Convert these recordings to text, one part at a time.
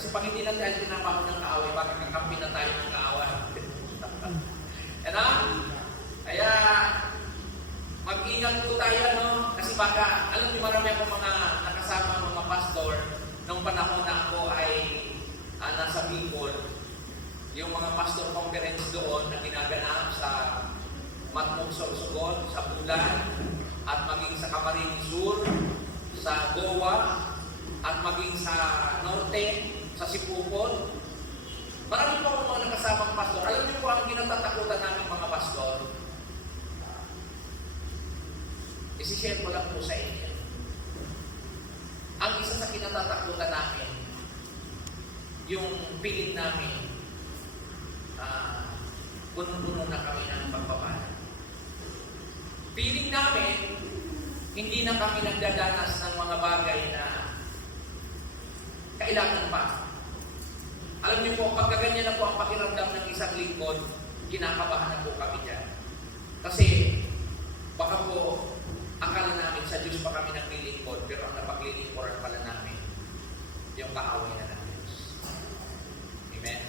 Kasi pag hindi na tayo tinapako ng kaaway, bakit kakampi na tayo ng kaaway? Ano? Kaya, mag-ingat po tayo, no? Kasi baka, alam niyo, marami akong mga nakasama mga pastor nung panahon na ako ay nasa Bicol. Yung mga pastor conference doon na ginaganap sa Matmong Sorsogon, sa Bulan, at maging sa Camarines Sur, sa Goa, at maging sa Norte, sa Sipupon. Marami pa akong mga nakasamang pastor. Alam niyo po ang kinatatakutan namin mga pastor? Isishare ko lang po sa inyo. Ang isa sa kinatatakutan namin, yung piling namin, puno-puno na kami ng pagpapala. Piling namin, hindi na kami nagdadanas ng mga bagay na kailangan pa. Alam niyo po, pagka ganyan na po ang pakiramdam ng isang lingkod, kinakabahan na po kami dyan. Kasi, baka po, akala namin sa Diyos pa kami naglilingkod, pero ang napaglilingkoran pala namin, yung kaaway na ng Diyos. Amen?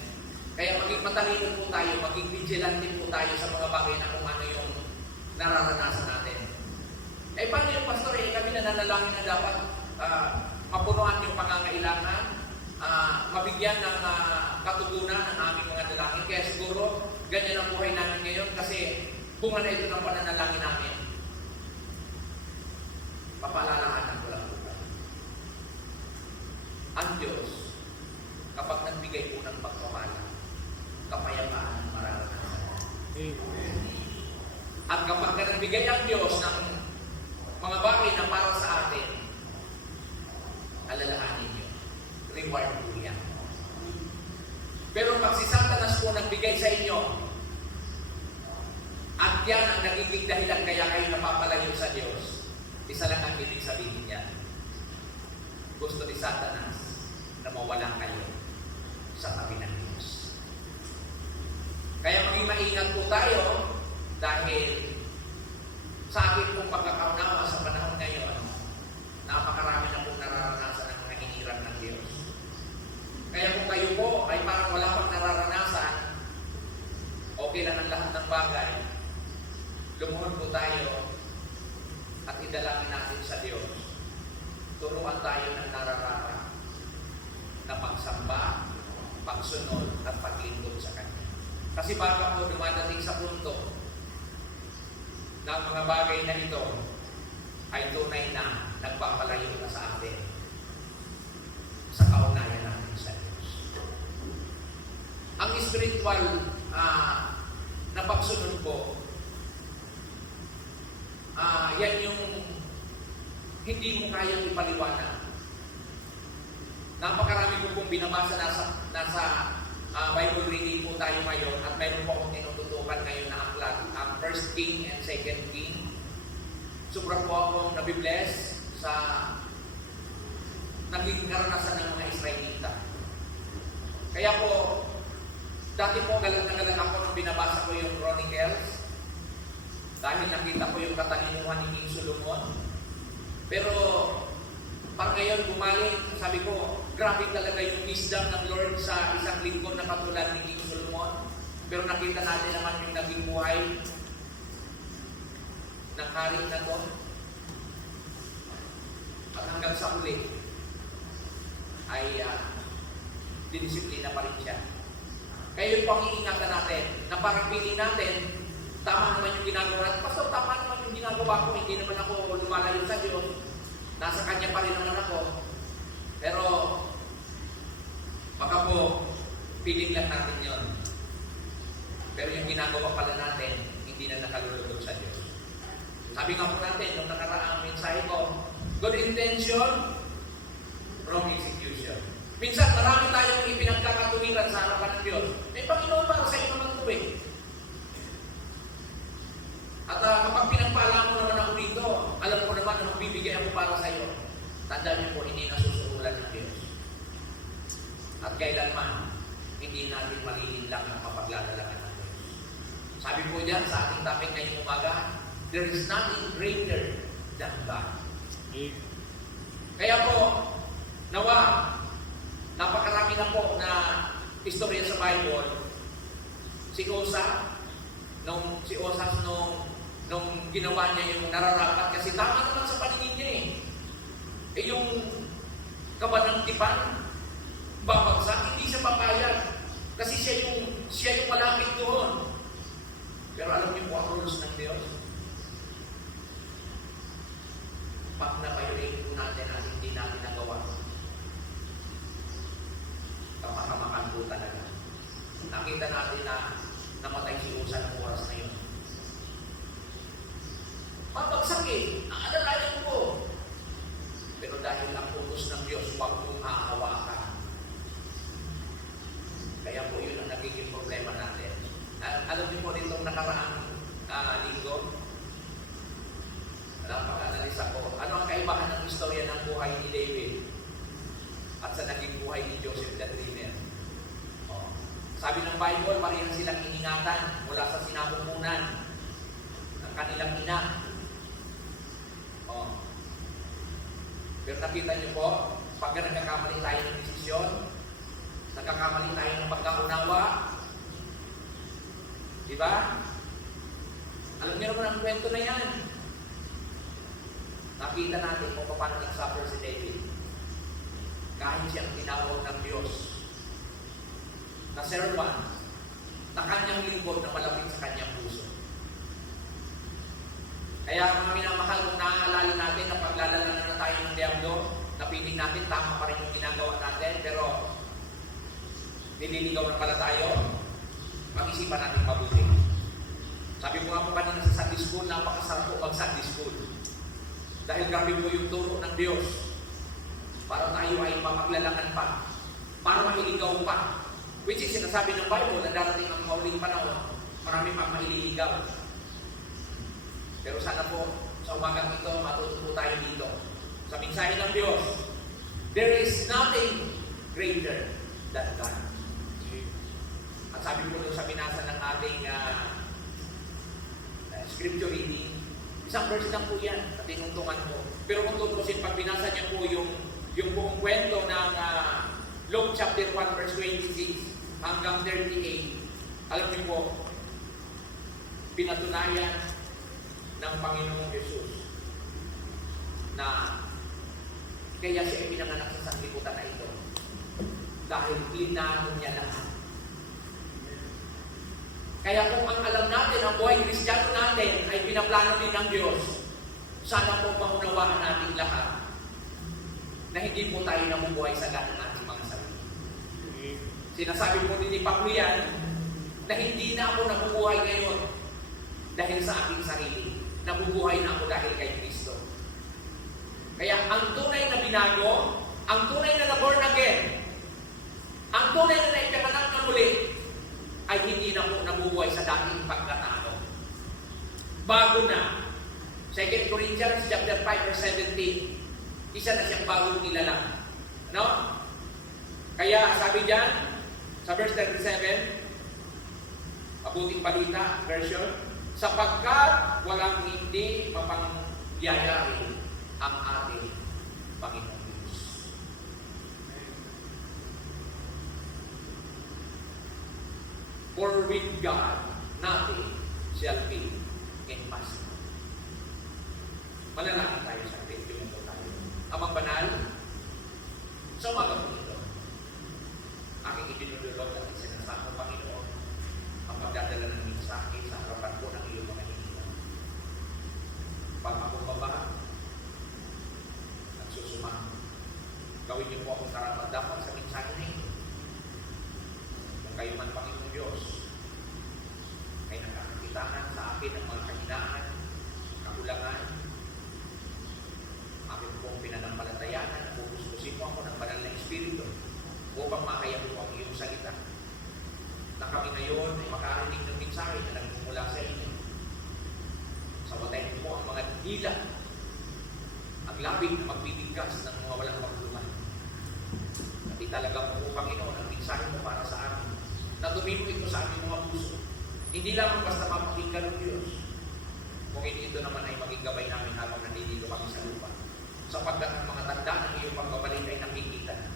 Kaya maging matalino po tayo, maging vigilante po tayo sa mga bagay na kung ano yung nararanasan natin. Eh, paano yung pastor? Kami nananalangin na dapat mapunuan yung pangangailangan, mabigyan ng katugunan ng aming mga dalangin. Kaya siguro, ganyan ang buhay namin ngayon kasi bunga na ito ng pananalangin namin. Papaalalahanan ko lang po. Ang Diyos, kapag nagbigay po ng pagpapala, kapayapaan ang mararanasan. At kapag nagbigay ang Diyos ng mga bagay na para sa atin, alalahanin niyo, reward po yan. Pero pag si Satanas po nagbigay sa inyo, at yan ang nagiging dahilan kaya kayo napapalayo sa Diyos, isa lang ang ibig sabihin niya. Gusto ni Satanas na mawala kayo sa tabi ng Diyos. Kaya maging maingat po tayo dahil sa akin pong pagkakaunawa sa panahon ngayon, napakarami na pong nararanasan ng mga hinirang ng Diyos. Kaya kung kayo po ay parang wala pang nararanasan, okay lang ang lahat ng bagay, lumuhod po tayo at idalangin natin sa Diyos. Turuan tayo ng nararara na pagsamba, pagsunod at paglingkod sa Kanya. Kasi baka po dumadating sa punto na ang mga bagay na ito ay tunay na nagpapalayo na sa atin sa kaugnayan natin sa Diyos. Ang spiritual na pagsunod po, yan yung hindi mo kayang ipaliwanag. Napakarami po pong binabasa nasa Bible reading po tayo ngayon at mayroon po akong tinututukan ngayon na aklat, ang 1 King and 2 King. Sobra po akong nabibless sa naging karanasan ng mga Israelita. Kaya po, dati po galang na galang ako nung binabasa ko yung Chronicles dahil nakita ko yung katanginuhan ni King Solomon. Pero pag ngayon bumalik, sabi ko, grabe talaga yung wisdom ng Lord sa isang lingkod na katulad ni King Solomon. Pero nakita natin naman yung naging buhay ng hari na to. At hanggang sa uli ay didisiplina pa rin siya. Kaya yung pang-iingatan natin, na parang pili natin, tama naman yung ginagawa natin. Pastor, tama naman yung ginagawa ko, hindi naman ako lumalayo sa Diyos. Nasa Kanya pa rin naman ako. Pero, baka po, piling lang natin yon. Pero yung ginagawa pala natin, hindi na nakalulugod sa Diyos. Sabi nga po natin, nung nakaraang mensahe ko, good intention, wrong execution. Minsan, marami tayong ipinagkakatuwiran sa harapan ng Diyos. May Panginoon para sa iyo naman ito eh. At kapag pinagpala mo naman ako dito, alam ko naman na magbibigay ako para sa iyo. Tandaan niyo po, hindi nasusukulan ng Diyos. At kailanman, hindi natin malilinlang ang mapaglalalakan ng Diyos. Sabi po dyan, sa ating topic ngayong umaga, there is nothing greater than God. Kaya po, nawa, Napakarami na po na istorya sa Bible. Si Osas nung ginawa niya yung nararapat kasi tama naman sa paningin niya eh. Eh yung kabanang tipan, babagsak, hindi siya papayag. Kasi siya yung malapit doon. Pero alam niyo po ang rules ng Diyos. Pag na-violate po natin at hindi natin nagawa, kapakamakan po talaga. Nakita natin na namatay si Usa ng oras na yun. Mabagsak eh. Aalalayan po. Pero dahil ang utos ng Diyos, huwag mong aahawakan. Kaya po yun ang nagiging problema natin. Alam niyo po nitong nakaraang linggo, pag-analisa ko, ano ang kaibahan ng istorya ng buhay ni David at sa naging buhay ni Joseph the Dreamer? Sabi ng Bible, parehas silang iningatan mula sa sinapupunan ng kanilang ina. Pero nakita niyo po, pag nagkakamali tayo ng desisyon, nagkakamali tayo ng pagkaunawa, di ba? Alam niyo naman ang kwento na yan. Nakita natin kung paano nag-suffer si David. Kahit siyang tinawag ng Diyos na servant, na kanyang lingkod na malapit sa kanyang puso. Kaya mga minamahal, kung naaalala natin na paglalalanan na tayo ng Diablo, napiling natin, tama pa rin yung ginagawa natin, pero nililigaw na pala tayo, pag-isipan natin mabuti. Sabi ko nga po kanina sa Sunday School, napakasarap po mag-Sunday School. Dahil grabe po yung turo ng Diyos para tayo ay mapaglalangan pa, para mailigaw pa. Which is sinasabi ng Bible na darating ang mauling panahon, marami pang maililigaw. Pero sana po, sa umagang ito, matututo tayo dito. Sa mensahe ng Diyos, there is nothing greater than God. At sabi po sa binasa ng ating scripture reading, isang verse lang po yan, at tinungtungan po. Pero kung tutusin, pag binasa niya po yung buong kwento ng Luke chapter 1 verse 26 hanggang 38, alam niyo po, pinatunayan ng Panginoong Jesus na kaya siya pinanganak sa sanglibutan na ito dahil linano niya lahat. Kaya kung ang alam natin, ang buhay Kristiyano natin ay pinaplano din ng Diyos, sana po maunawaan natin lahat na hindi po tayo namubuhay sa lahat ng ating mga sarili. Sinasabi po ni Pablo yan na hindi na ako nabubuhay ngayon dahil sa aking sarili. Nabubuhay na ako dahil kay Kristo. Kaya ang tunay na binago, ang tunay na born again, ang tunay na naipakanak na muli, ay hindi na po nabubuhay sa dating pagkatao. Bago na. 2 Corinthians chapter 5 verse 17, isa na siyang bagong nilalang. No? Kaya sabi diyan, sa verse 37, mabuting balita version, sapagkat walang hindi mapangyayari ang ating Panginoon Diyos. For with God, nothing shall be impossible. Manalangin tayo sa ating pinunto tayo. Amang banal, sa umaga po ito, aking itinulog at sinasama ng Panginoon ang magdadala ng mensahe sa harapan po ng iyong mga hinihiling. Pag ako baba at susumang, gawin niyo po akong karapat-dapat sa mensahe na ito. Kung kayo man, Panginoon Diyos, ay nakakakitaan sa akin ang mga kahinaan, kakulangan, aking pong pinanampalatayanan, pupuspusin mo ako ng banal na Espiritu upang makaya po ang iyong salita. Na kami ngayon ay makarinig ng mensahe na nagmumula sa inyo. Sabatayin mo ang mga dila, ang labing na magbibigkas ng mga walang pagluman. At italaga mo, Panginoon, ang mensahe mo para sa amin. Na tumimo ito sa aming mga puso. Hindi lamang basta mapakinggan ng Diyos. Kung hindi ito naman ay maging gabay namin habang nandito kami sa lupa. Sapagkat ang mga tanda ng iyong pagbabalik ay nakikita na.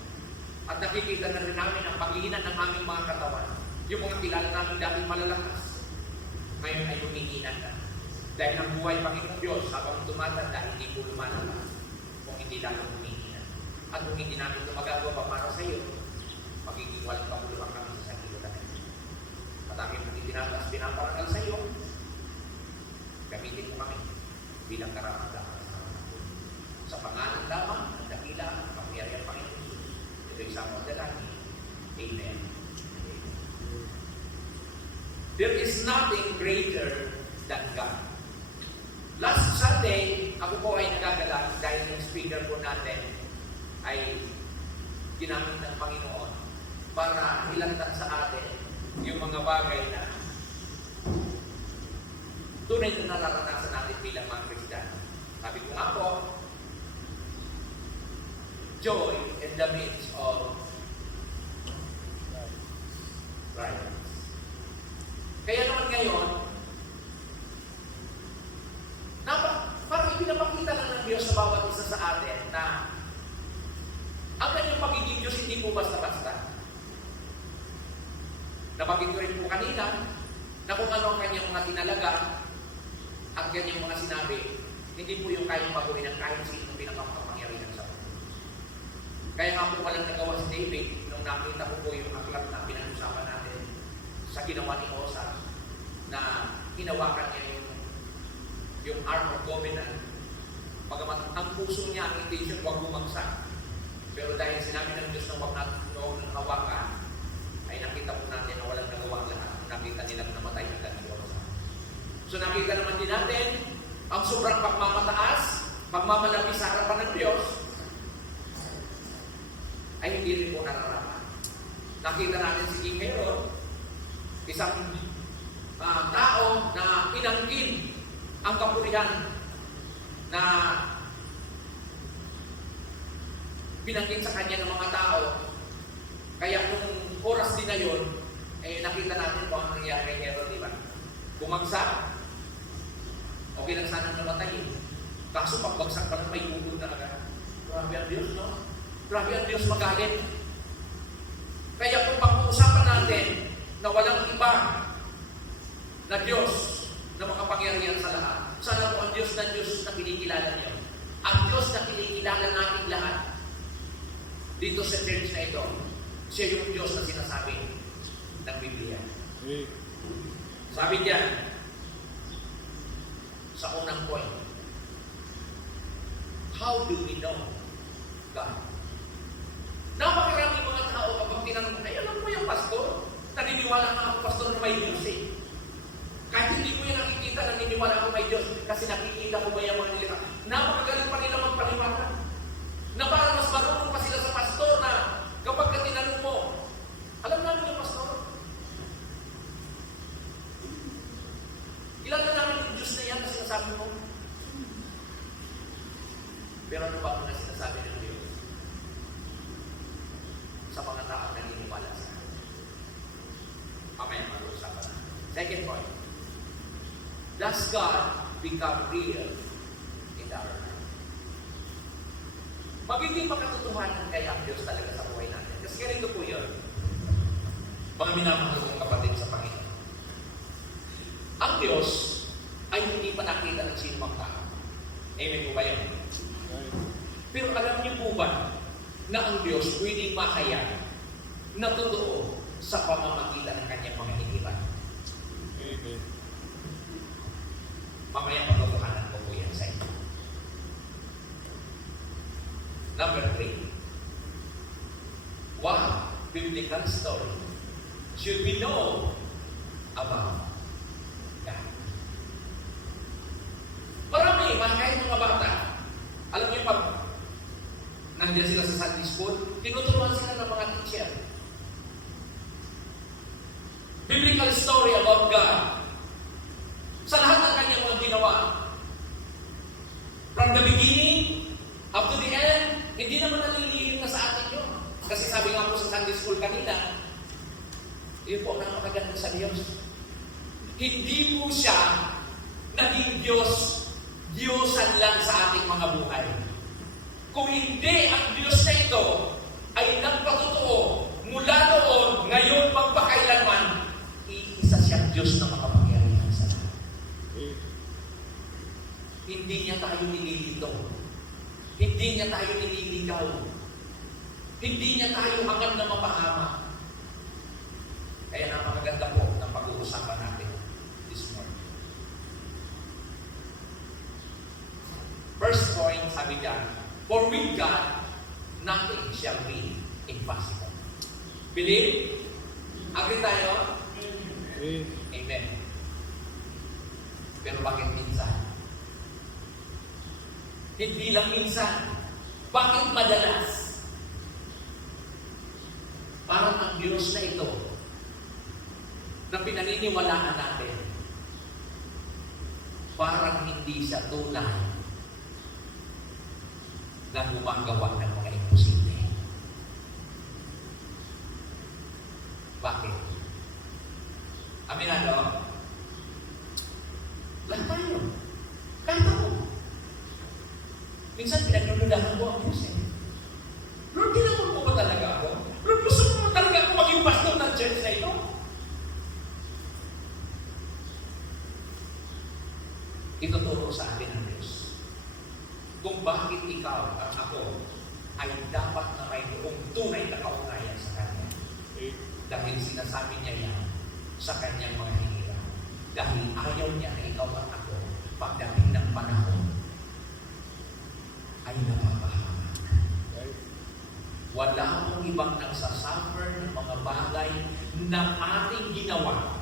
At nakikita na rin namin ang paghihina ng aming mga katawan. Yung mga kilala namin dating malalakas, ngayon ay humihina na. Dahil ang buhay, Panginoon Diyos, habang tumatanda, hindi po lumalakas kung hindi lalong humihina. At kung hindi namin ito magagawa pa para sa iyo, magiging walang kamuluhan kami sa sanlibutan. At aking pagtitinatas, pinaparangal sa iyo, gamitin mo kami bilang karapat-dapat. Sa pangalan lamang, ang dakila, ang pangyarihan Panginoon Jesus. Ito'y sa pagdalangin. Amen. There is nothing greater than God. Last Sunday, ako po ay nagagalak dahil yung speaker po natin ay ginamit ng Panginoon para ilantad sa atin yung mga bagay na tunay na nararanasan natin bilang mga Kristiyano. Sabi ko nga po, joy in the midst of trials. Kaya naman ngayon, parang ipinapakita lang ng Diyos sa bawat isa sa atin na ang kanyang pagiging Diyos hindi po basta-basta. Nabanggit ko rin po kanina na kung ano ang kanyang mga tinalaga, ang kanyang mga sinabi, hindi po yung kayang baguhin ng kahit sino pinakamapangyarihan sa mundo. Kaya nga po walang nagawa si David nung nakita ko po yung aklat na pinag-usapan natin sa ginawa ni Osa na hinawakan niya yung arm of covenant. Pagamat ang puso niya, ang intention, huwag bumagsak. Pero dahil sinabi ng Diyos na huwag natin ng hawakan, ay nakita po natin na walang nagawa lahat. Nakita nilang namatay agad ni Osa. So nakita naman din natin ang sobrang pagmamataas, pagmamalapis sa harapan ng Diyos, ay hindi rin po nararapat. Nakita natin si King Herod, isang tao na inangkin ang kapurihan na pinangkin sa kanya ng mga tao. Kaya kung oras din na yun, nakita natin kung ano nangyari kay Herod, di ba? Bumagsak. Okay lang sanang namatayin. Kaso pagbagsak pa lang may bubog na agad. Grabe ang Diyos, no? Grabe ang Diyos magalit. Kaya kung pag-uusapan natin na walang iba na Diyos na makapangyarihan sa lahat, sana po ang Diyos na Diyos na kinikilala niyo. Ang Diyos na kinikilala natin lahat dito sa church na ito, siya yung Diyos na sinasabi ng Biblia. Sabi niya, sa unang point, how do we know God? Napakaraming mga tao kapag tinanong, ay alam mo yung pastor? Naniniwala na ako pastor na may Diyos eh. Kahit hindi ko yan nakikita, naniniwala ako may Diyos kasi nakikita ko ba yung mga nila. Napakagaling pa nila magpaliwanag. Na parang mas marunong pa sila sa pastor na kapag ka tinanong mo, alam namin yung pastor. Ilan na namin yung Diyos na yan na sinasabi mo? Pero ano ba ang sinasabi ng Diyos? Sa mga tao na naniniwala sa Kanya. Mamaya mag-uusapan. Second point. Does God become real in our life? Magiging makatotohanan kaya ang Diyos talaga sa buhay natin. Kasi ganito po yun. Mga minamahal kong kapatid sa Panginoon. Ang Diyos ay hindi pa nakita ng sino mang tao. Amen po ba yun? Pero alam niyo po ba na ang Diyos pwedeng mahayag na totoo sa pamamagitan ng kanyang mga hinipan? Mamaya pagkakuhanan ko po yan sa inyo. Number 3. What biblical story should we know about God? Marami, kahit mga bata, alam niyo pag nandiyan sila sa Sunday school, tinuturuan sila ng mga teacher. Biblical story about God. Sa lahat ng kanyang mga ginawa. From the beginning up to the end, hindi naman nalilihim na sa atin yun. Kasi sabi nga po sa Sunday school kanina, yun po ang napakaganda sa Diyos. Hindi po siya naging Diyosan lang sa ating mga buhay. Kung hindi ang Diyos na ito ay nagpatotoo Diyos na makapangyarihan sa lahat. Hindi niya tayo nililito. Hindi niya tayo nililigaw. Hindi niya tayo hangad na mapahama. Kaya napakaganda po ng pag-uusapan natin this morning. First point, sabi niya, for with God, nothing shall be impossible. Believe? Agree tayo? Amen. Pero bakit minsan? Hindi lang minsan. Bakit madalas? Parang ang Diyos na ito na pinaniniwalaan natin, parang hindi siya tunay na gumagawa ng mga imposible. Bakit? Aminado? Lahat tayo. Kahit ako. Minsan pinagnunudahan ko ang Diyos eh. Lord, tinawag mo ba talaga ako? Lord, gusto mo talaga ako maging pastor ng church na ito? Ituturo sa akin ang Diyos kung bakit ikaw at ako ay dapat na mayroong tunay na kaugnayan sa Kanya. Dahil sinasabi niya yan sa Kanyang mga hinirang. Dahil ayaw niya na ikaw at ako pagdating ng panahon ay napapahamak. Wala akong ibang nagsasuffer ng mga bagay na ating ginawa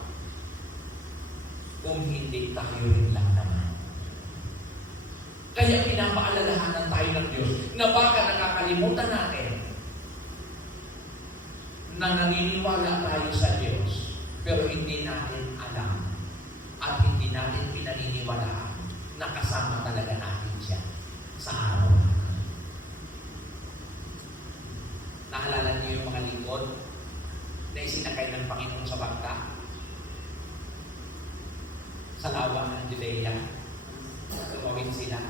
kung hindi tayo rin lang naman. Kaya pinapaalalahanan tayo ng Diyos na baka nakakalimutan natin na naniniwala tayo sa Diyos pero hindi natin alam at hindi natin pinaniniwalaan na kasama talaga natin siya sa araw. Naalala niyo yung mga lingkod na isinakay ng Panginoon sa bangka sa lawa ng Judea? Tumawin sila.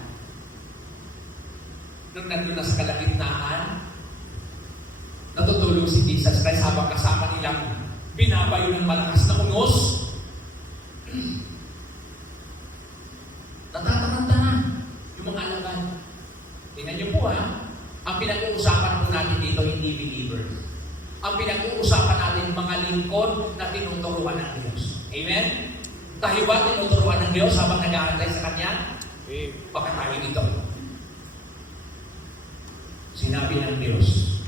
Nung nandun na sa kalagitnaan, natutulog si Jesus Christ habang kasama nilang binabayo ng malakas na unos. Natataranta na yung mga alaman. Tingnan niyo po ang pinag-uusapan po natin dito hindi believers. Ang pinag-uusapan natin mga lingkod na tinuturuan ng Diyos. Amen? Tayo ba tinuturuan ng Diyos habang nag-aantay sa Kanya? Baka tayo ito. Sinabi ng Diyos,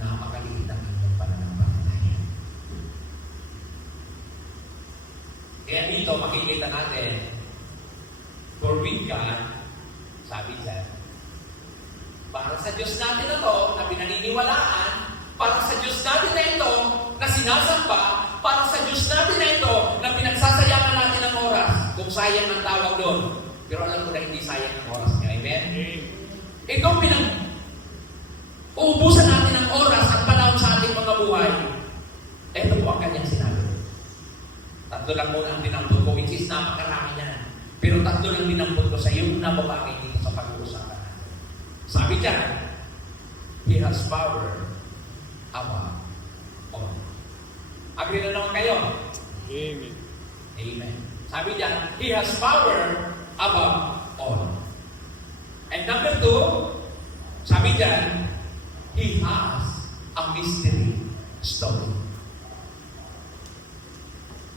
napakaliit ang inyong pananampalataya. Kaya dito makikita natin, for with God, sabi dyan, para sa Diyos natin na to, na pinaniniwalaan, para sa Diyos natin na ito, na sinasamba, para sa Diyos natin na ito, na pinagsasayangan natin ng oras, kung sayang ang tawag doon. Pero alam ko na hindi sayang ang oras niya. Amen? Ito uubusan natin ng oras at panahon sa ating mga buhay. Ito po ang kanyang sinabi. Tatlo lang muna ang dinampot ko, which is napakarami niya. Pero tatlo lang dinampot ko sa iyo na babae dito sa pag-uusapan natin. Sabi dyan, He has power above all. Agree na naman kayo? Amen. Amen. Sabi dyan, He has power above all. And number 2, sabi dyan, He has a mystery story.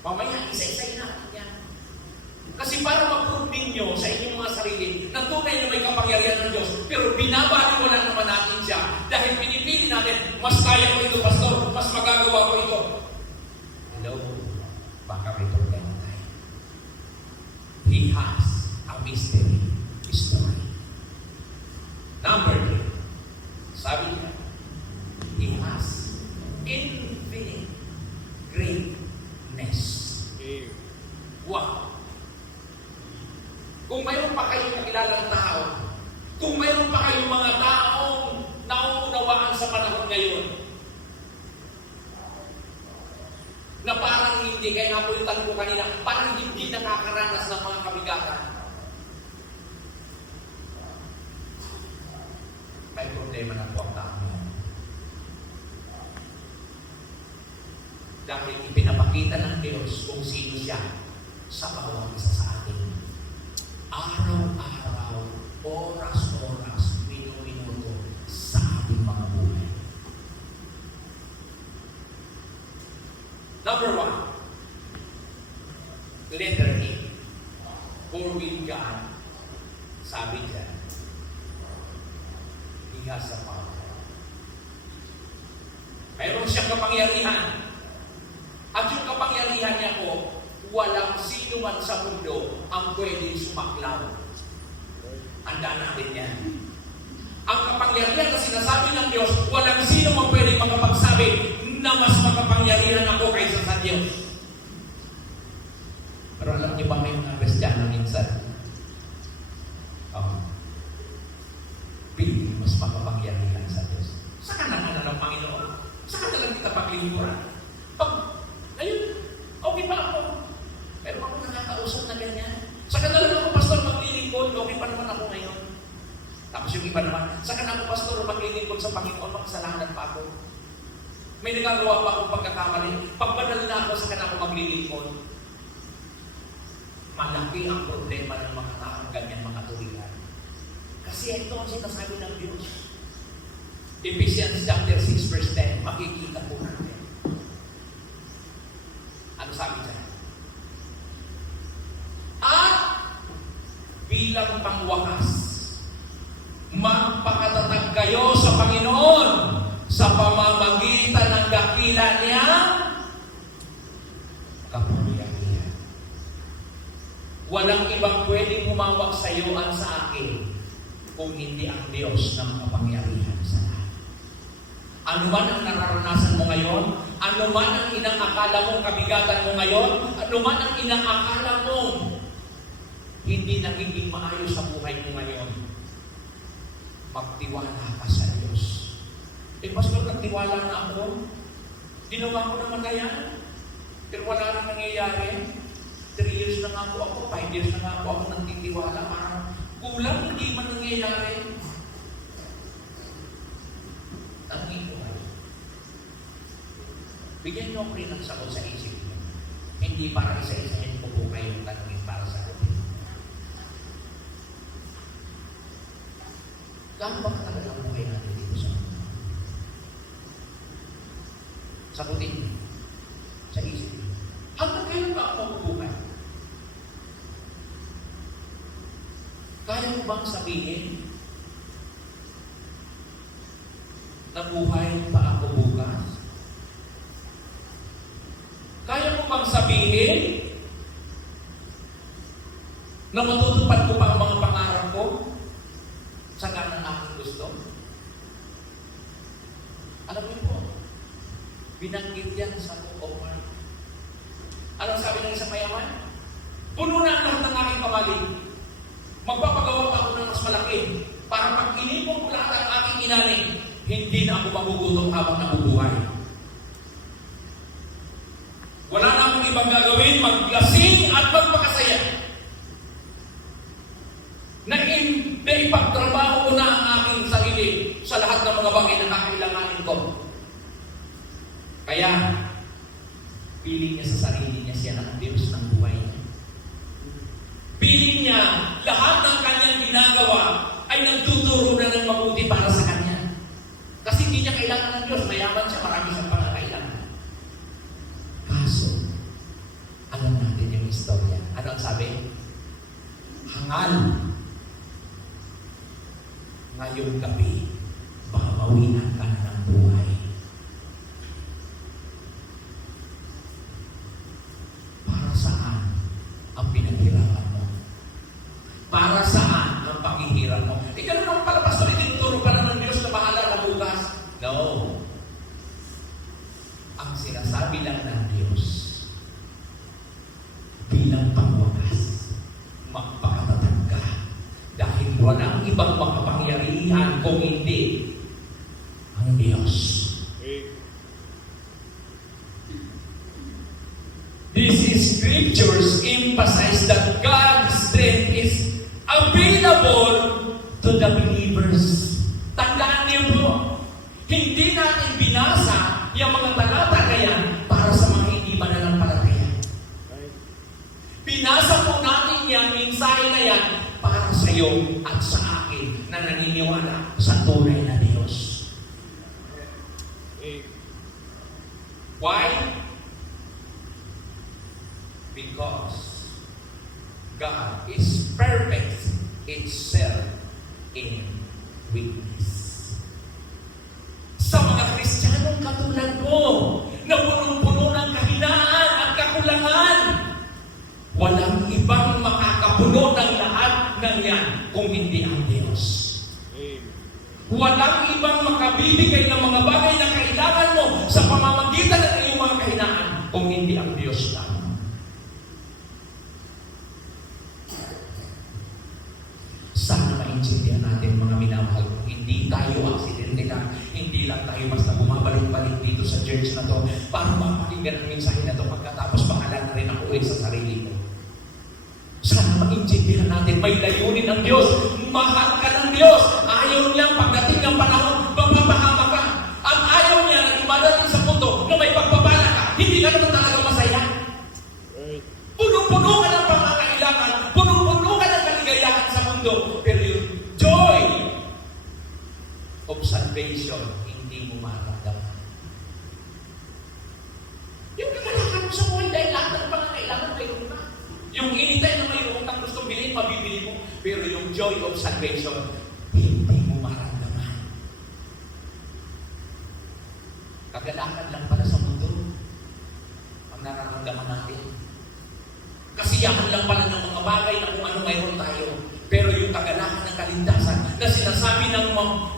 Mamaya, isa-isayin natin yan. Kasi para mag-prove ninyo sa inyong mga sarili na tunay na may kapangyarihan ng Diyos, pero binabaliwala naman natin siya dahil pinipili natin, mas kaya ko ito, pastor, mas magagawa ko ito. Hello? Baka may problema tayo. He has a mystery story. Number 3, sabi niya, He has infinite greatness. Wow! Kung mayroon pa kayong kilalang tao, kung mayroon pa kayong mga taong nauunawaan sa panahon ngayon, na parang hindi, kaya nga po yung tanong ko kanina, parang hindi nakakaranas ng mga kabigatan, may problema na po ang tao. Dahil ipinapakita ng Diyos kung sino siya sa bawat isa sa atin. Araw-araw, oras-oras, minuto-minuto sa ating mga buhay. Number 1, letter A. For with God, sabi dyan, He has a power. Mayroon siyang kapangyarihan. At yung kapangyarihan niya po, walang sino man sa mundo ang pwedeng sumaklaw. Tandaan natin yan. Ang kapangyarihan na sinasabi ng Diyos, walang sino man pwedeng makapagsabi na mas makapangyarihan ako kaysa sa Diyos. Pero alam niyo ba ngayong mga Kristiyano minsan? Piling mas makapangyarihan sa Diyos. Saka na ng Panginoon. Saka na lang kita paglilimuran. Ayun, okay pa ako. Pero ako nakakausap na ganyan. Saka na lang ako, pastor, maglilingkod. Okay pa naman ako ngayon. Tapos yung iba naman, saka na ako, pastor, maglilingkod sa Panginoon, makasalanan pa ako. May nagagawa pa akong pagkakamali. Pagbanal na ako, saka na ako maglilingkod. Malaki ang problema ng mga taong ganyan mga tuwiran. Kasi ito ang sinasabi ng Diyos. Ephesians chapter 6 verse 10, makikita po natin. Ano sabi dyan? At bilang pangwakas, magpakatatag kayo sa Panginoon sa pamamagitan ng dakila niya kapangyarihan. Walang ibang pwedeng humawak sa iyo at sa akin kung hindi ang Diyos na makapangyarihan sa lahat. Ano man ang nararanasan mo ngayon, ano man ang inaakala mong kabigatan mo ngayon, ano man ang inaakala mong hindi nagiging maayos sa buhay mo ngayon, magtiwala ka sa Diyos. Pastor, nagtiwala na ako. Ginawa ko naman na yan. Pero wala nang nangyayari. 3 years na nga ako, 5 years na nga ako nagtitiwala. Parang kulang, hindi man nangyayari. Tangin ko nga. Bigyan niyo ako rin ng sagot sa isip niyo. Hindi para isa-isahin ko po kayong tanongin para sa akin. Gambak talaga ang buhay natin dito sa mundo. Sagutin niyo. Sa isip niyo. Hanggang kailan ba ako mabubuhay? Kaya mo bang sabihin na buhay pa ako bukas? Kaya mo bang sabihin na matutupad ko pa ang mga pangarap ko sa ganang aking gusto? Alam niyo po, binanggit yan sa Book of Mark. Anong sabi ng isang mayaman? Puno na ang lahat ng aking kamalig. Magpapagawa pa ako ng mas malaki para pag inipon ko lahat ang aking inanin, hindi na ako magugutom habang nabubuhay. Wala na akong ibang gagawin, maglasing at magpakasaya. Na ipagtrabaho ko na ang aking sarili sa lahat ng mga bagay na kakailanganin ko. Kaya, pili niya sa sarili niya siya ng Diyos ng buhay niya. Pili niya lahat ng kanyang ginagawa ay nagtuturo na ng mabuti para sa kanya. Kasi hindi niya kailangan ng Diyos. Mayaman siya, marami siyang pangangailangan. Kaso, alam natin yung istorya. Ano ang sabi? Hangal. Ngayong gabi, baka mawinan ka na ng buhay. Para saan ang pinaghirapan mo? Para saan ang paghihirap mo? Ikaw naman pala, pastor, tinuturo pa ng Diyos na bahala na bukas. No. Ang sinasabi lang ng Diyos, bilang pangwakas, magpakatatag ka. Dahil walang ibang makapangyarihan kung hindi ang Diyos. These scriptures emphasize that God's strength is available to the believers. Tandaan niyo po, hindi natin binasa yung mga talata na yan para sa mga iyo at sa akin na naniniwala sa tunay na Diyos. Why? Because God is perfect itself in weakness. Sa mga Kristiyanong katulad mo, na punong-puno ng kahinaan at kakulangan, walang ibang makakapuno ng lahat ng yan kung hindi ang Diyos. Walang ibang makabibigay ng mga bagay na kailangan mo sa pamamagitan ng iyong mga kahinaan kung hindi ang Diyos lang. Sana maintindihan natin, mga minamahal, hindi tayo aksidente lang, hindi lang tayo basta bumabalik-balik dito sa church na to para mapakinggan ang mensahe na to pagkatapos pangalan na rin ako sa sarili mo. Sana maintindihan natin, may layunin ng Diyos, mahal ka ng Diyos, ayaw niya pagdating ng panahon, mapapahama ka. Ang ayaw niya na dumadating sa mundo na may pagpapala ka, hindi ka naman talaga masaya. Punong-puno ka ng pangangailangan, punong-puno ka ng kaligayahan sa mundo, pero yung joy of salvation, hindi mo mararamdaman. Yung kagalakan mo sa buhay dahil lahat ng pangangailangan mayroon na. Yung initay na mayroon kang gustong bilhin, mabibili mo, pero yung joy of salvation, hindi mo mararamdaman. Kagalakan lang pala sa mundo ang nararamdaman natin. Kasiyahan lang pala ng mga bagay na kung ano mayroon tayo. Pero yung kagalakan ng kaligtasan na sinasabi ng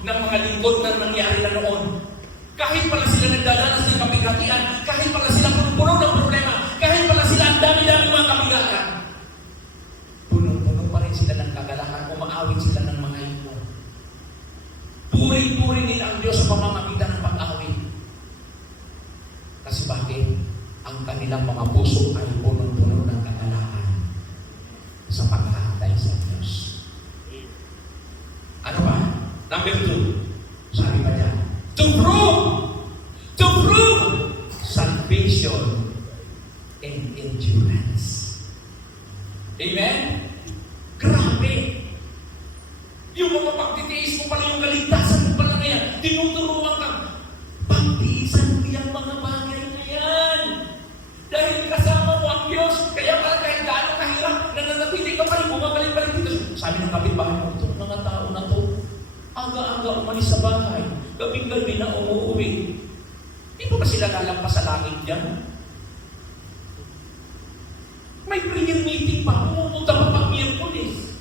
mga lingkod na nangyari na noon, kahit pala sila nagdadanas ng kabighatian, kahit pala sila punong-puno ng problema, kahit pala sila ang dami-dami mga kabigatan, punong-puno pa rin sila ng kagalakan, umaawit sila ng mga ito. Puri-puri nila ang Diyos sa pamamagitan ng pag-awit. Kasi bakit? Ang kanilang mga puso ay punong-puno ng kagalakan sa pagkakatay sa Diyos. Ano ba? Number 2. Sabi pa dyan, to prove salvation and endurance. Amen? Grabe! Yung mga pagtitiis mo pala, yung kaligtasan mo pala na yan, tinuturuan ka, pagtiisan mo yung mga bagay na yan. Dahil kasama mo ang Diyos, kaya pala kahit gaano kahirap, nananatili ka pa rin, bumabalik pa rin dito. Sabi ng kapitbahay mo, itong mga tao na to, aga-aga umalis sa bahay, gabing-gabi na umuwi. Di ba sila lalampas sa langit dyan? May prayer meeting pa, umupunta pa pag Miyerkules.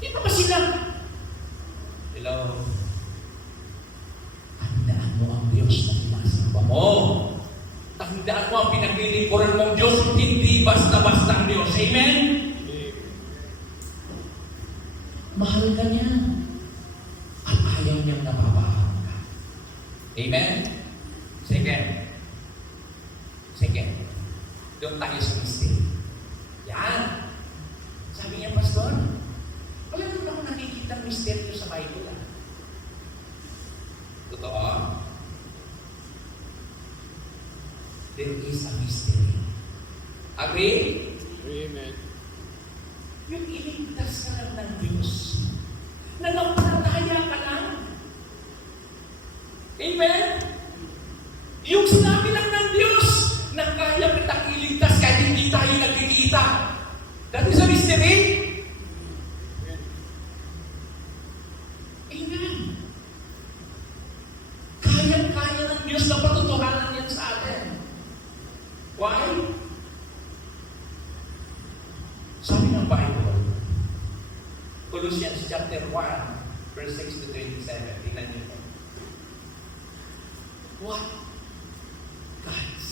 Di ba sila? Hello? Tandaan mo ang Diyos na pinasamba mo. Tandaan mo ang pinaglilingkuran mong Diyos, hindi basta-basta ang Diyos. Amen? Mahal ka niya. At ayaw niyang napapahal ka. Amen? Second. Doon tayo sa mystery. Yan. Sabi niya, Pastor, wala naman ako nakikita mystery sa Bible. Totoo? There is a mystery. Agree? Amen. Yung iligtas ka lang ng Diyos. Nanampalataya ka lang. Amen? Yung sinabi lang ng Diyos na kaya kitang iligtas kahit hindi tayo nagkikita. That is a mystery. Amen. Kaya-kaya ng Diyos na patutuhanan yan sa atin. Why? Sabi ng Bible, Colossians chapter 1, verse 6 to 27. Tingnan niyo po. What? Guys,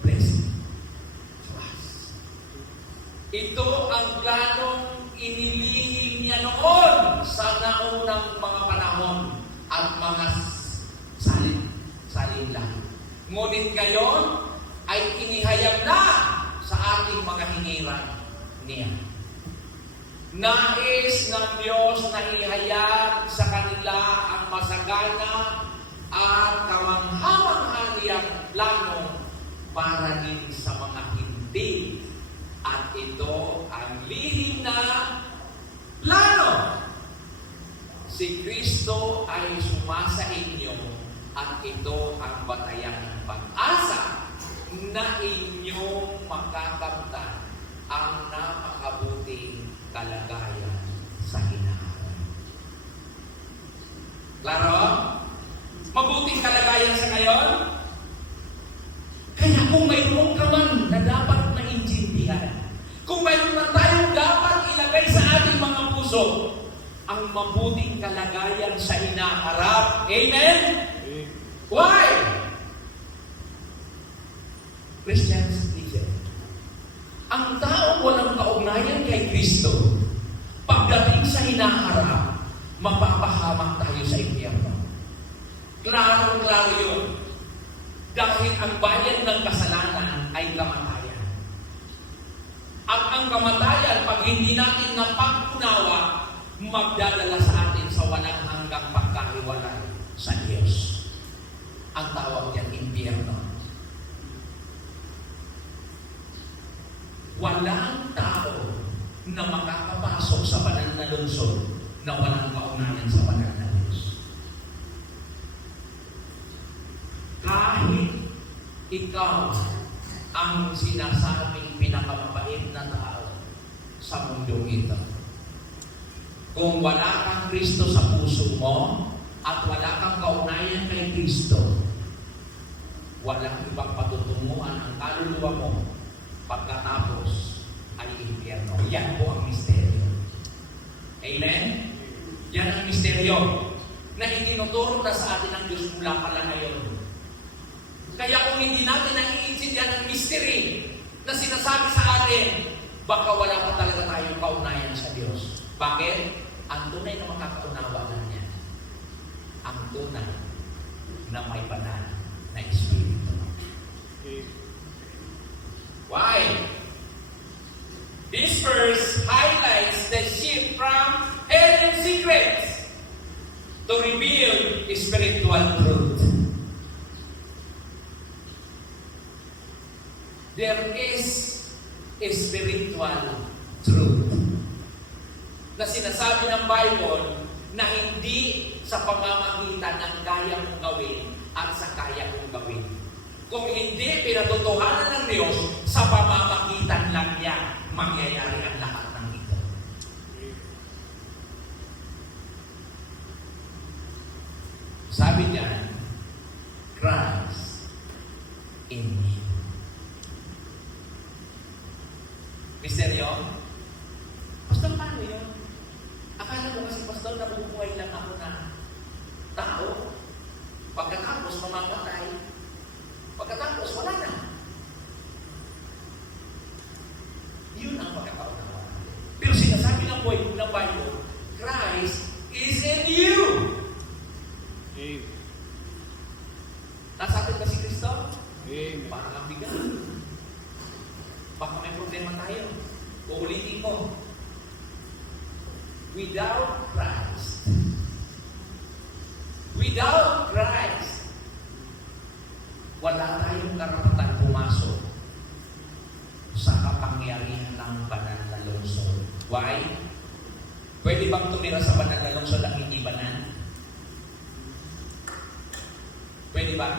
blessing to us. Ito ang planong inilihim niya noon sa naunang mga panahon at mga salin lang. Ngunit ngayon ay inihayag na sa ating mga hingiran niya. Nais ng Diyos na ihayag sa kanila ang masagana at kamangha-manghang plano para din sa mga hindi. At ito ang lihim na Si Kristo ay sumasa inyo at ito ang batayan ng pag-asa na inyong makakamtan ang napakabuting kalagayan sa hinaharap. Klaro? Mabuting kalagayan sa ngayon? Kaya kung mayroon ka man na dapat maintindihan, kung mayroon man tayong dapat ilagay sa ating mga puso, ang mabuting kalagayan sa hinaharap. Amen? Why? Christians, listen. Ang taong walang kaugnayan kay Kristo, pagdating sa hinaharap, mapapahamak tayo sa impyerno. Klaro-klaro yun. Dahil ang bayad ng kasalanan ay kamatayan. At ang kamatayan, pag hindi natin napag-unawa, magdadala sa atin sa walang hanggang pagkahiwalay sa Diyos. Ang tawag niyan, impyerno. Walang tao na makakapasok sa banal na lungsod na walang kaugnayan sa banal na Diyos. Kahit ikaw ang sinasabing pinakamabait na tao sa mundong ito, kung wala kang Kristo sa puso mo at wala kang kaugnayan kay Kristo, walang ibang patutunguhan ang kaluluwa mo pagkatapos ay impyerno. Yan po ang misteryo. Amen? Yan ang misteryo na itinuturo na sa atin ng Diyos mula pala ngayon. Kaya kung hindi natin naiintindihan ang mystery na sinasabi sa atin, baka wala pa talaga tayong kaugnayan sa Diyos. Bakit? Ang tunay na makakaunawa lang niya, ang tunay na may banal na Espiritu. Why? This verse highlights the shift from hidden secrets to reveal spiritual truth. There is a spiritual truth na sinasabi ng Bible na hindi sa pamamagitan ng kaya mong gawin at sa kaya mong gawin. Kung hindi pinatutuhanan ng Diyos, sa pamamagitan lang niya mangyayari ang lahat ng ito. Sabi niya, Christ in me. Misteryo? Pastor, paano yun? Akala ko kasi, Pastor, nabubuhay lang ako na tao. Pagkatapos, mamamatay. Pagkatapos, wala na. Yun ang pagkakaunawa. Pero sinasabi ng Bible, Christ is in you. Amen. Nasa atin ba si Kristo? Amen. Parang ang bigat. Baka may problema tayo. Uulitin ko. Without Christ, wala tayong karapatan pumasok sa kapangyarihan ng banal na lungsod. Why? Pwede bang tumira sa banal na lungsod ang hindi banal? Pwede ba?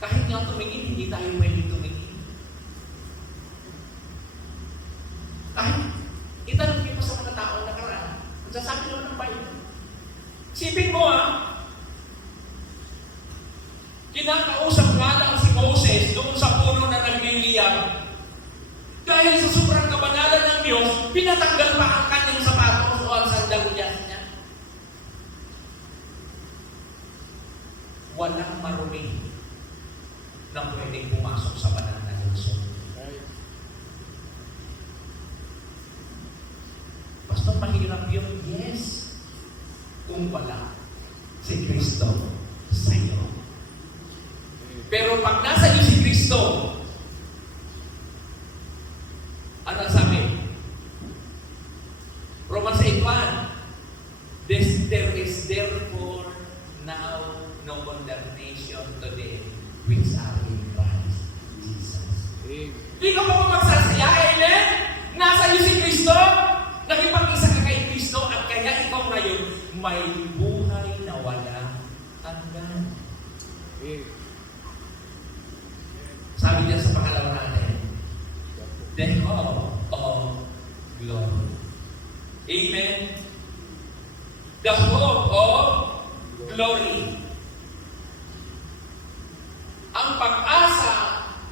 Kahit nga tumingin, hindi tayo pwede tumingin. Kahit itanong niyo pa sa mga tao na karaan, ang sasabi lang ng Bible. Sipin mo kinakausap nga lang si Moses doon sa puno na nagliliyab. Dahil sa sobrang kabanalan ng Diyos, pinatanggal pa ang kanyang sapatos o ang sandalyas niya. Walang marumi na pwedeng pumasok sa banal na lungsod. Pastor, mahirap yun? Yes. Kung wala si Kristo sa iyo. Pero pag nasa iyo si Kristo, ano sabi? Romans 8:1, there is therefore now no condemnation to them which are in Christ Jesus. Di ka pa magsasaya, amen? Nasa iyo si Kristo, nakipag-isa ka kay Kristo. may buhay na walang hanggan. Amen. Sabi niya sa pangalawa natin, the hope of glory. Amen? The hope of glory. Ang pag-asa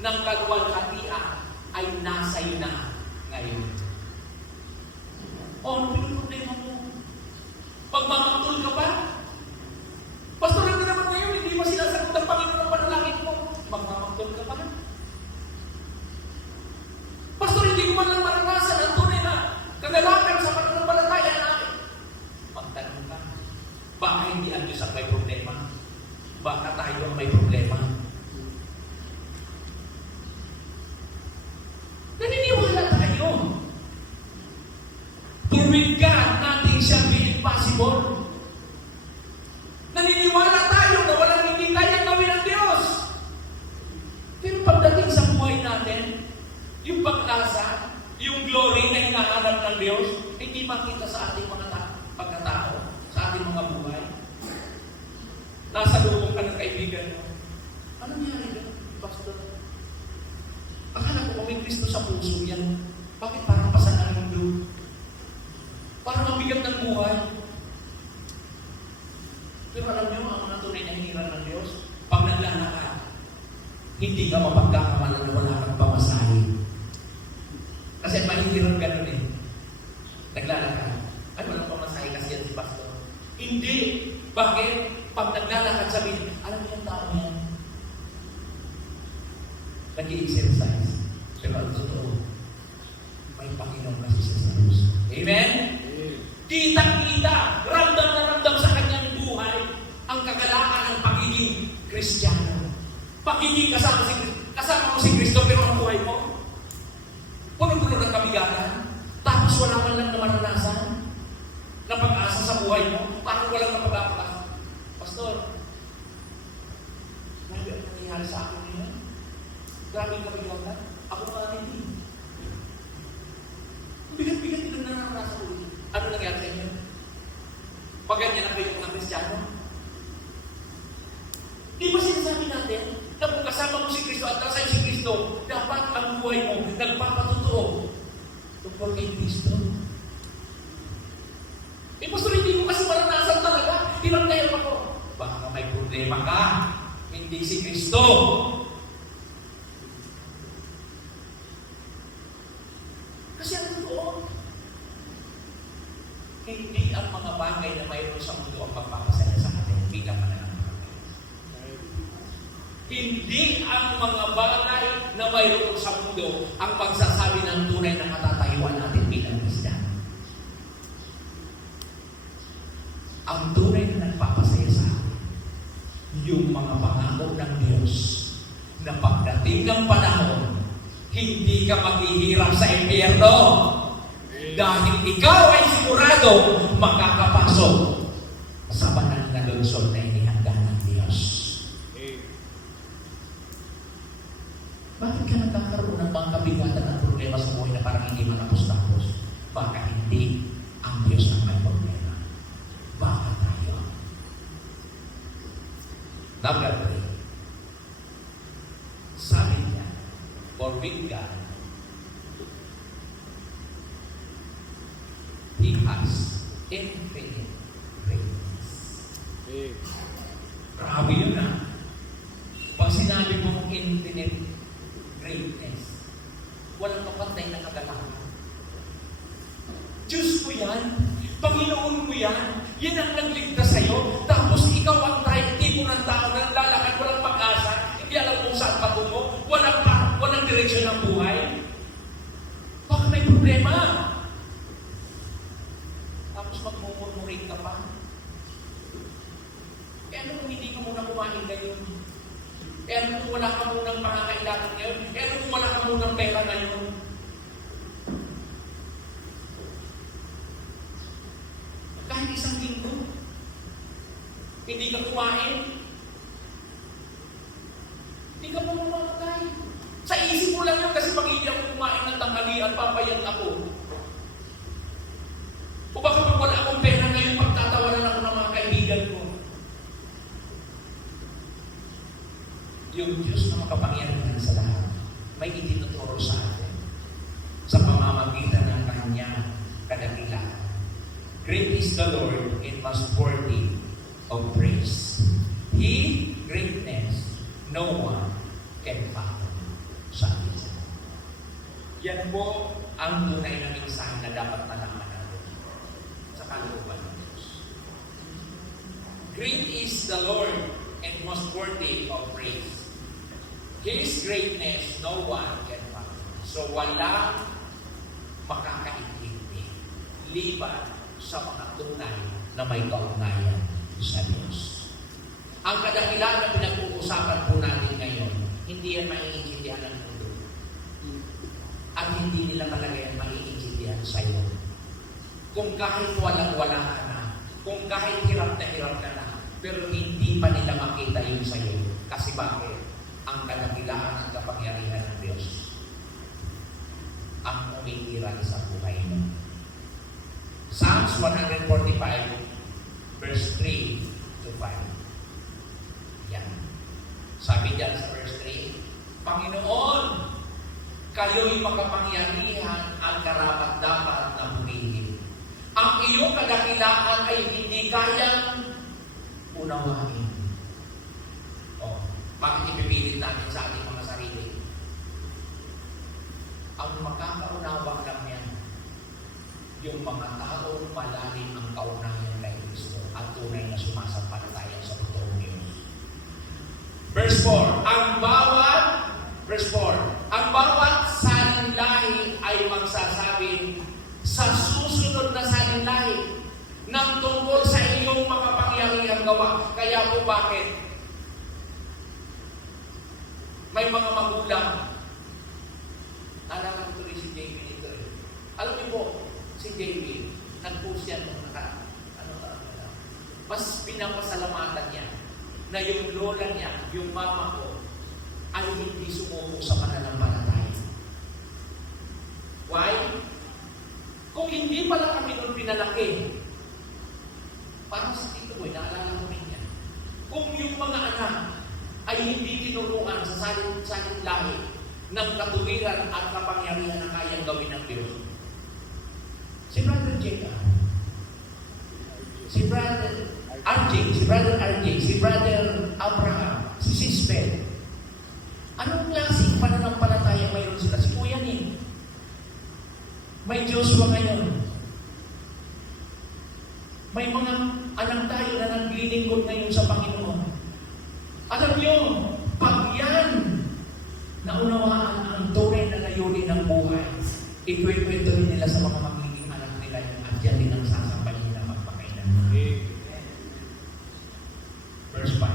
ng kaluwalhatian ay nasa iyo na ngayon. O, ano yung problema mo? Pagmamaktol ka ba? Pastor, hindi naman ngayon, hindi ba sinasagot ng Panginoon ang panalangin mo? Magmamaktol ka ba? Pastor, hindi ko man lang maranasan ang tunay na kagalakan sa pananampalataya namin. Magtanong ka, baka hindi ang Diyos ang may problema? Baka tayo ang may problema? Naniniwala tayo. To with God, nothing shall be impossible. Naniniwala tayo na walang hindi kaya gawin ng Diyos. Pero pagdating sa buhay natin, yung pag-asa, yung glory na hinahanap ng Diyos, hindi makita sa ating mga pagkatao, sa ating mga buhay. Nasa loob ka ng kaibigan mo. Ano nangyari doon, Pastor? Akala ko may Kristo sa puso yan. Bakit parang pasanan yung doon? Parang mabigat ng buhay. Pero alam niyo, ang mga tunay na hiniran ng Diyos, pag naglalakad, hindi ka mapagkakamalan na wala kang pamasahe. Kasi mahihiran ganun eh. Naglalakad. Ay, walang pamasahe kasi yan si Pastor. Hindi. Bakit? Pag naglalakad sabihin, alam niyo ang tao niya? Nag-i-exercise. Pero ang totoo, may Panginoon kasi siya sa Diyos. Amen? Kitang-kita, ramdam na ramdam sa kanyang buhay ang kagalakan ng pagiging Kristiyano. Pagiging kasama mo si Kristo, pero ang buhay mo, puno-puno ng kabigatan, tapos wala man lang na maranasan na pag-asa sa buhay mo, parang walang napagpapakas. Pastor, grabe ang nangyayari sa akin ngayon. Grabe ang kabigatan. Ako pa hindi. Bigat-bigat ito na naranasan ko. Ano nangyari sa inyo? Maganyan ang kayo ng Kristiyano? Di ba sinasabi natin na kung kasama mo si Kristo at nasa si Kristo, dapat ang buhay mo nagpapatotoo tungkol kay Kristo? Eh, Pastor, hindi mo kasi maranasan talaga. Ilang kaya pa ko? Baka may problema ka. Hindi si Kristo. Kasi ang totoo, hindi ang mga bagay na mayroon sa mundo ang magpapasaya sa atin bilang mananampalataya. Hindi ang mga bagay na mayroon sa mundo ang magsasabi ng tunay na katatayuan natin bilang Kristiyano. Ang tunay na nagpapasaya sa atin, yung mga pangako ng Diyos na pagdating ng panahon, hindi ka maghihirap sa impyerno. Dahil ikaw ay sigurado makakapasok sa banal na lungsod na inihanda ng Diyos. Bakit ka nagkakaroon ng mga kabigatan ng problema sa buhay na parang hindi matapos-tapos? Baka hindi ang Diyos ang may problema. Baka tayo. Number 3. Sabi niya, for with God, He has infinite greatness. Grabe yun ah. Pag sinabi mo ng infinite greatness, walang kapantay na kagalakan. Diyos ko yan, Panginoon ko yan, yan ang nagligtas sa'yo, tapos ikaw ang tipo ng tao na lalakad, walang pag-asa, hindi alam kung saan patungo, walang direksyon ng buhay. Baka may problema. Tapos magmumurmurin ka pa. Eh ano kung hindi ka muna kumain ngayon? Eh ano kung wala ka munang pangangailangan ngayon? Eh ano kung wala ka munang pera ngayon? Kahit isang linggo, hindi ka kumain, hindi ka mamamatay. Sa isip mo lang yun kasi pag hindi ako kumain ng tanghalian, papayag ako. O baka pag wala akong pera ngayon, pagtatawanan ako makapangyarihan sa lahat, may itinuturo sa atin sa pamamagitan ng kanyang kadakilaan. Great is the Lord and most worthy of praise. He greatness no one can fathom. Sabi niya. Yan po ang tunay na mensahe na dapat malaman natin sa kalooban ng Diyos. Great is the Lord and most worthy of praise. His greatness no one can fathom. So wala makakaintindi liban sa mga tunay na may kaugnayan sa Diyos. Ang kadakilaan na pinag-uusapan po natin ngayon, hindi yan maiintindihan ng mundo. At hindi nila talaga yan maiintindihan sa iyo. Kung kahit walang-wala ka na, kung kahit hirap ka na, pero hindi pa nila makita yun sa iyo. Kasi bakit? Ang kadakilaan at kapangyarihan ng Diyos ang umiiral sa buhay mo. Psalms 145, verse 3 to 5. Yan. Sabi diyan sa verse 3, Panginoon, kayo'y makapangyarihan at karapat-dapat na purihin. Ang iyong kadakilaan ay hindi kayang unawain. Bakit ipipilit natin sa ating mga sarili? Ang makakaunawa lang yan, yung mga taong malalim ang kaugnayan kay Kristo at tunay na sumasampalataya sa totoong Diyos. Verse 4, ang bawat salinlahi ay magsasabi sa susunod na salinlahi ng tungkol sa iyong makapangyarihang gawa. Kaya po bakit? May mga magulang. Alam ko rin si David ito. Alam niyo po, si David, nag-post yan nung mas pinapasalamatan niya na yung lola niya, yung mama ko, ay hindi sumuko sa pananampalataya. Why? Kung hindi pala kami nung pinalaki, parang si Tito Boy, naalala mo rin yan. Kung yung mga anak ay hindi tinuruan sa saling lahi ng katuwiran at kapangyarihan na kayang gawin ng Diyos. Si Brother Jacob, si Brother RJ, si Brother Abraham, si Sister, anong klaseng pananampalataya mayroon sila? Si Kuya Ning, may Joshua ngayon. May mga anak tayo na naglilingkod ngayon sa Panginoon. Alam niyo, pag yan naunawaan ang tunay na layunin ng buhay, ikwento rin nila sa mga magiging anak nila yung andyan din ang sasampay nila magpakailan. Verse 5.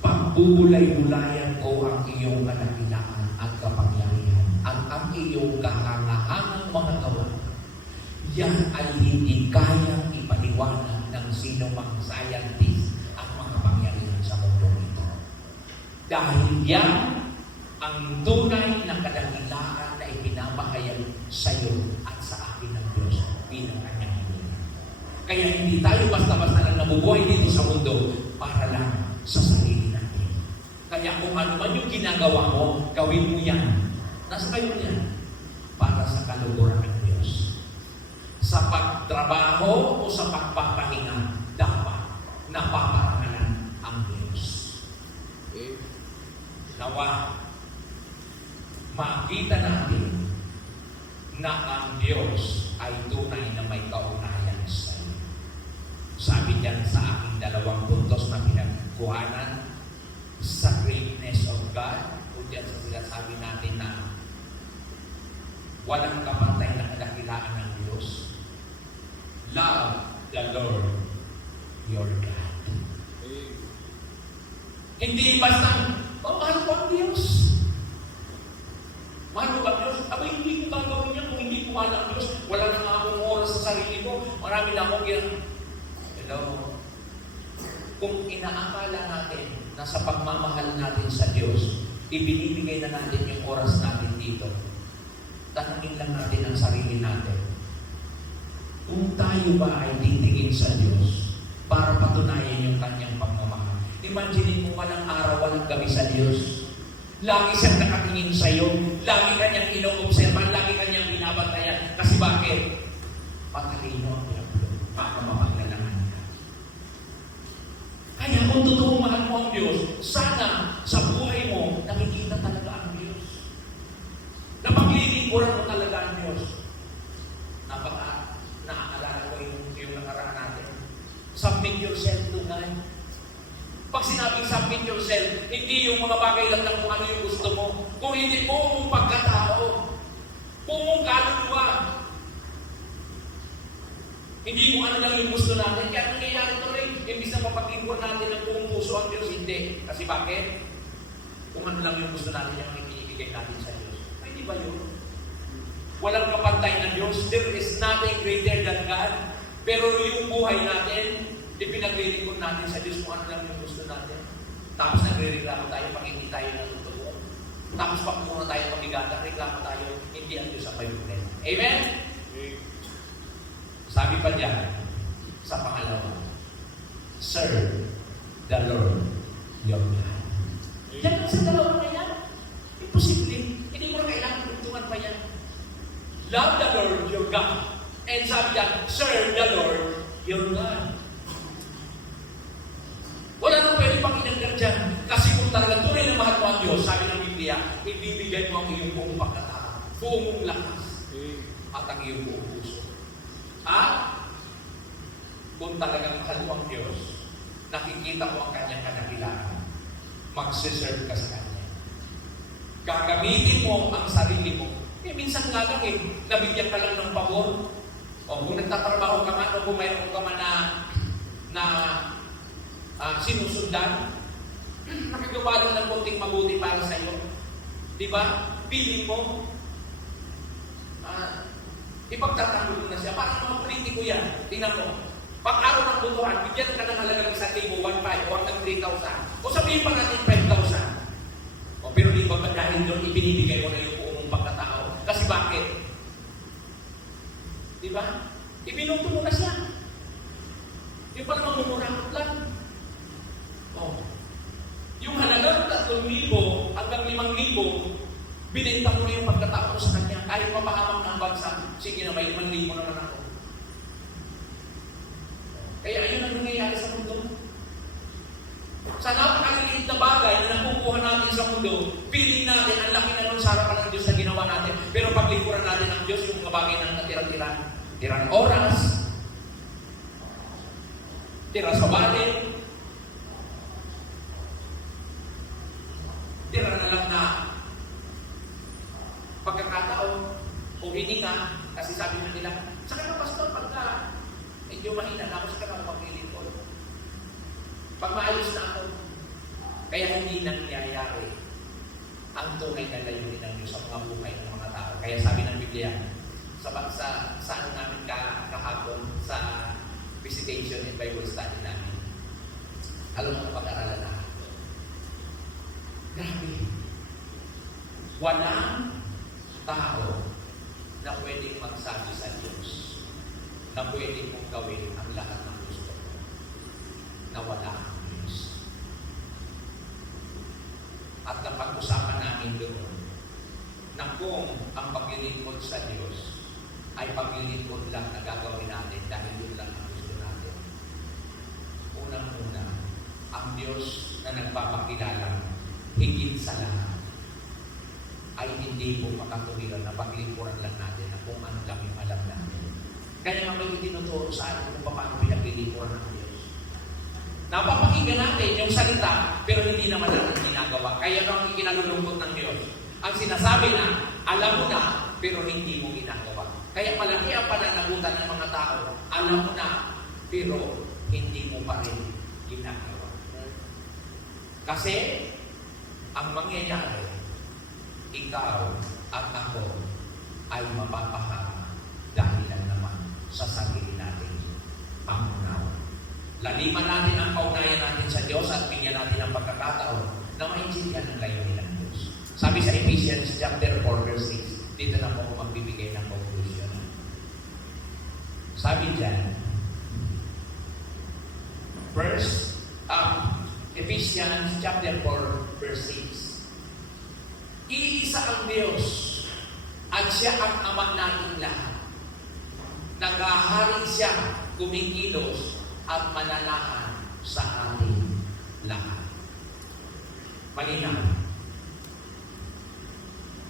Pagbubulay-bulayan ko ang iyong kadakilaan at kapangyarihan at ang iyong kahangahangang mga gawa. Yan ay hindi kayang ipaliwanag ng sino mang scientist at mga pangyarihan sa mundo ito. Dahil yan ang tunay na kadakilaan na ipinapahayag sa iyo at sa akin ng Diyos bilang kanyang hiling. Kaya hindi tayo basta-basta lang nabubuhay dito sa mundo para lang sa sarili natin. Kaya kung ano man yung ginagawa mo, gawin mo yan. Nasa kayo yan? Para sa kaluguran ng Diyos. Sa pagtrabaho o sa pagpapahinga, dapat napaparangalan ang Diyos. Nawa, makita natin na ang Diyos ay tunay na may kaugnayan sa iyo. Sabi diyan sa aking 2 puntos na pinagkuhanan, sa greatness of God, o diyan sa sinasabi natin na walang kapantay na kadakilaan ng Diyos. Love the Lord your God. Hindi basta, mahal ko ang Diyos. Mahal ko ang Diyos. Aba, hindi ko gagawin yan kung hindi ko mahal ang Diyos. Wala na nga akong oras sa sarili ko. Marami na akong Hello? Kung inaakala natin na sa pagmamahal natin sa Diyos, ibinibigay na natin yung oras natin dito, tanungin lang natin ang sarili natin. Kung tayo ba ay titingin sa Diyos para patunayan yung kanyang pagmamahal, Imagine mo walang araw, walang gabi sa Diyos. Lagi siyang nakatingin sa iyo. Lagi kanyang ino-observan, lagi kanyang binabantayan. Kasi bakit? Matalino ang Diablo para mapaglalangan ka. Kaya kung totoo mahal mo ang Diyos, sana sa buhay mo, nakikita talaga ang Diyos. Napaglilingkuran mo talaga ang Diyos. Naaalala ko yung nakaraan natin. Submit yourself to God. Pag sinabing submit yourself, hindi yung mga bagay lang kung ano yung gusto mo. Kung hindi mo mong pagkatao, kung mong kaluluwa, hindi mo ano lang yung gusto natin. Kaya nangyayari ito rin. Imbis na mapag-iwan natin ng buong puso ang Diyos, hindi. Kasi bakit? Kung ano lang yung gusto natin yung ibigay natin sa Diyos. Ay, di ba yun? Walang kapantay na Diyos. There is nothing greater than God. Pero yung buhay natin, ipinaglilingkod natin sa Diyos kung ano lang yung gusto natin. Tapos nagre-reklamo tayo pag hindi tayo natutuwa. Tapos pag muna tayo pamigata, reklamo tayo, hindi ang Diyos ang may problema. Amen? Sabi pa niya, sa pangalawa, serve the Lord your God. Yan sa dalawa na yan. Imposible. Hindi mo na kailangan tugtungan pa yan. Love the Lord your God. And sabi niya, serve the Lord your God. Wala nang pwede pang inagdag dyan. Kasi kung talaga tunay na mahal mo ang Diyos, sabi ng Biblia, ibibigay mo ang iyong buong pagkatao, buong mong lakas, at ang iyong buong puso. At kung talagang mahal mo ang Diyos, nakikita mo ang kanyang kadakilaan, magsiserve ka sa Kanya. Gagamitin mo ang sarili mo. Minsan nga lang nabigyan ka lang ng pabor. O kung nagtatrabaho ka man, o kung mayroon ka man na sinusundan, nakagawa lang ng konting mabuti para sa iyo. Di ba? Piling mo, ipagtatanggol mo na siya. Parang mga politiko yan. Tingnan mo. Pag-araw ng butuhan, bigyan ka ng halaga ng 1,000, 1,500, or ng 3,000. O sabihin pa natin 5,000. O pero di ba dahil doon ibinibigay mo na yung buong pagkatao? Kasi bakit? Di ba? Ibinuto mo na siya. Yung pa naman mumurakot lang. O. Yung halaga ng 3,000 hanggang 5,000, binenta mo na yung pagkatao mo sa kanya. Kahit mapahamak ng bansa, sige na, may 5,000 naman ako. Kaya ayun ang nangyayari sa mundo. Sa napakaliit na bagay na nakukuha natin sa mundo, feeling natin ang laki na nun sa harapan ng Diyos na ginawa natin. Pero paglikuran natin ng Diyos, yung mga bagay na natira-tira, tirang oras, tira sa wallet, tira na lang na pagkakataon o hininga, kasi sabi na nila, sa kanang pastor, pagka medyo mahina na ako sa kanang pag-ilipon. Pag maayos na ako, kaya hindi nangyayari ang tunay na layunin ng Diyos sa mga buhay ng mga tao. Kaya sabi ng Biblia, sa ano namin kahapon, sa visitation and Bible study namin, alam mo ang pag-aaralan na. Grabe. Walang tao na pwedeng magsabi sa Diyos na pwedeng mong gawin ang lahat ng gusto mo na wala ang Diyos. At napag-usapan namin doon na kung ang paglilingkod sa Diyos ay paglilingkod lang na gagawin natin dahil yun lang ang gusto natin. Unang-una, ang Diyos na nagpapakilala higit sa lahat ay hindi po makatuwiran na paglingkuran lang natin na kung ano lang yung alam natin. Kaya nga may tinuturo sa atin kung paano pinaglilingkuran ng Diyos. Napapakinggan natin yung salita, pero hindi naman natin ginagawa. Kaya ang ikinalulungkot ng Diyos. Ang sinasabi na, alam mo na, pero hindi mo ginagawa. Kaya malaki ang pananagutan ng mga tao. Alam mo na, pero hindi mo pa rin ginagawa. Kasi, ang mangyayari, ikaw at ako ay mapapahama dahil lang naman sa sarili natin pangunawa. Laliman natin ang kaugnayan natin sa Diyos at bigyan natin ang pagkakataon na maintindihan ang layunin ng Diyos. Sabi sa Ephesians chapter 4 verse 6, dito na po magbibigay ng conclusion. Sabi dyan, Ephesians Ephesians chapter 4, verse 6. Iisa ang Diyos at siya ang Ama nating lahat. Naghahari siya, kumikilos at mananahan sa ating lahat. Malinaw.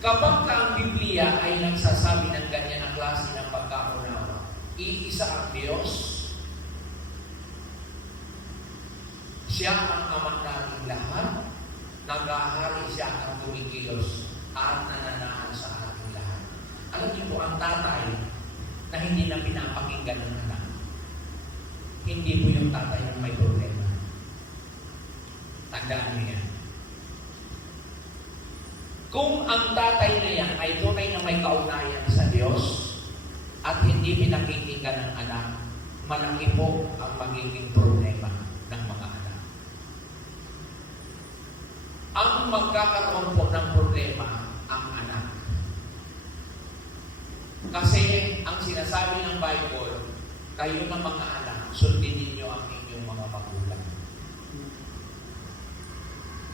Kapag ang Biblia ay nagsasabi ng ganyan ang klase ng pagkaunawa, iisa ang Diyos, siya ang Ama nating lahat, naghahari siya ang kumikilos at nananahan sa ating lahat. Alam niyo po, ang tatay na hindi na pinapakinggan ng anak, hindi po yung tatay ang may problema. Tandaan niyo yan. Kung ang tatay na yan ay tunay na may kaugnayan sa Diyos at hindi pinakikinggan ng anak, malaki po ang magiging problema ng mga anak. Ang magkakaroon po ng problema ang anak. Kasi ang sinasabi ng Bible, kayo na mga anak, sundin ninyo ang inyong mga magulang.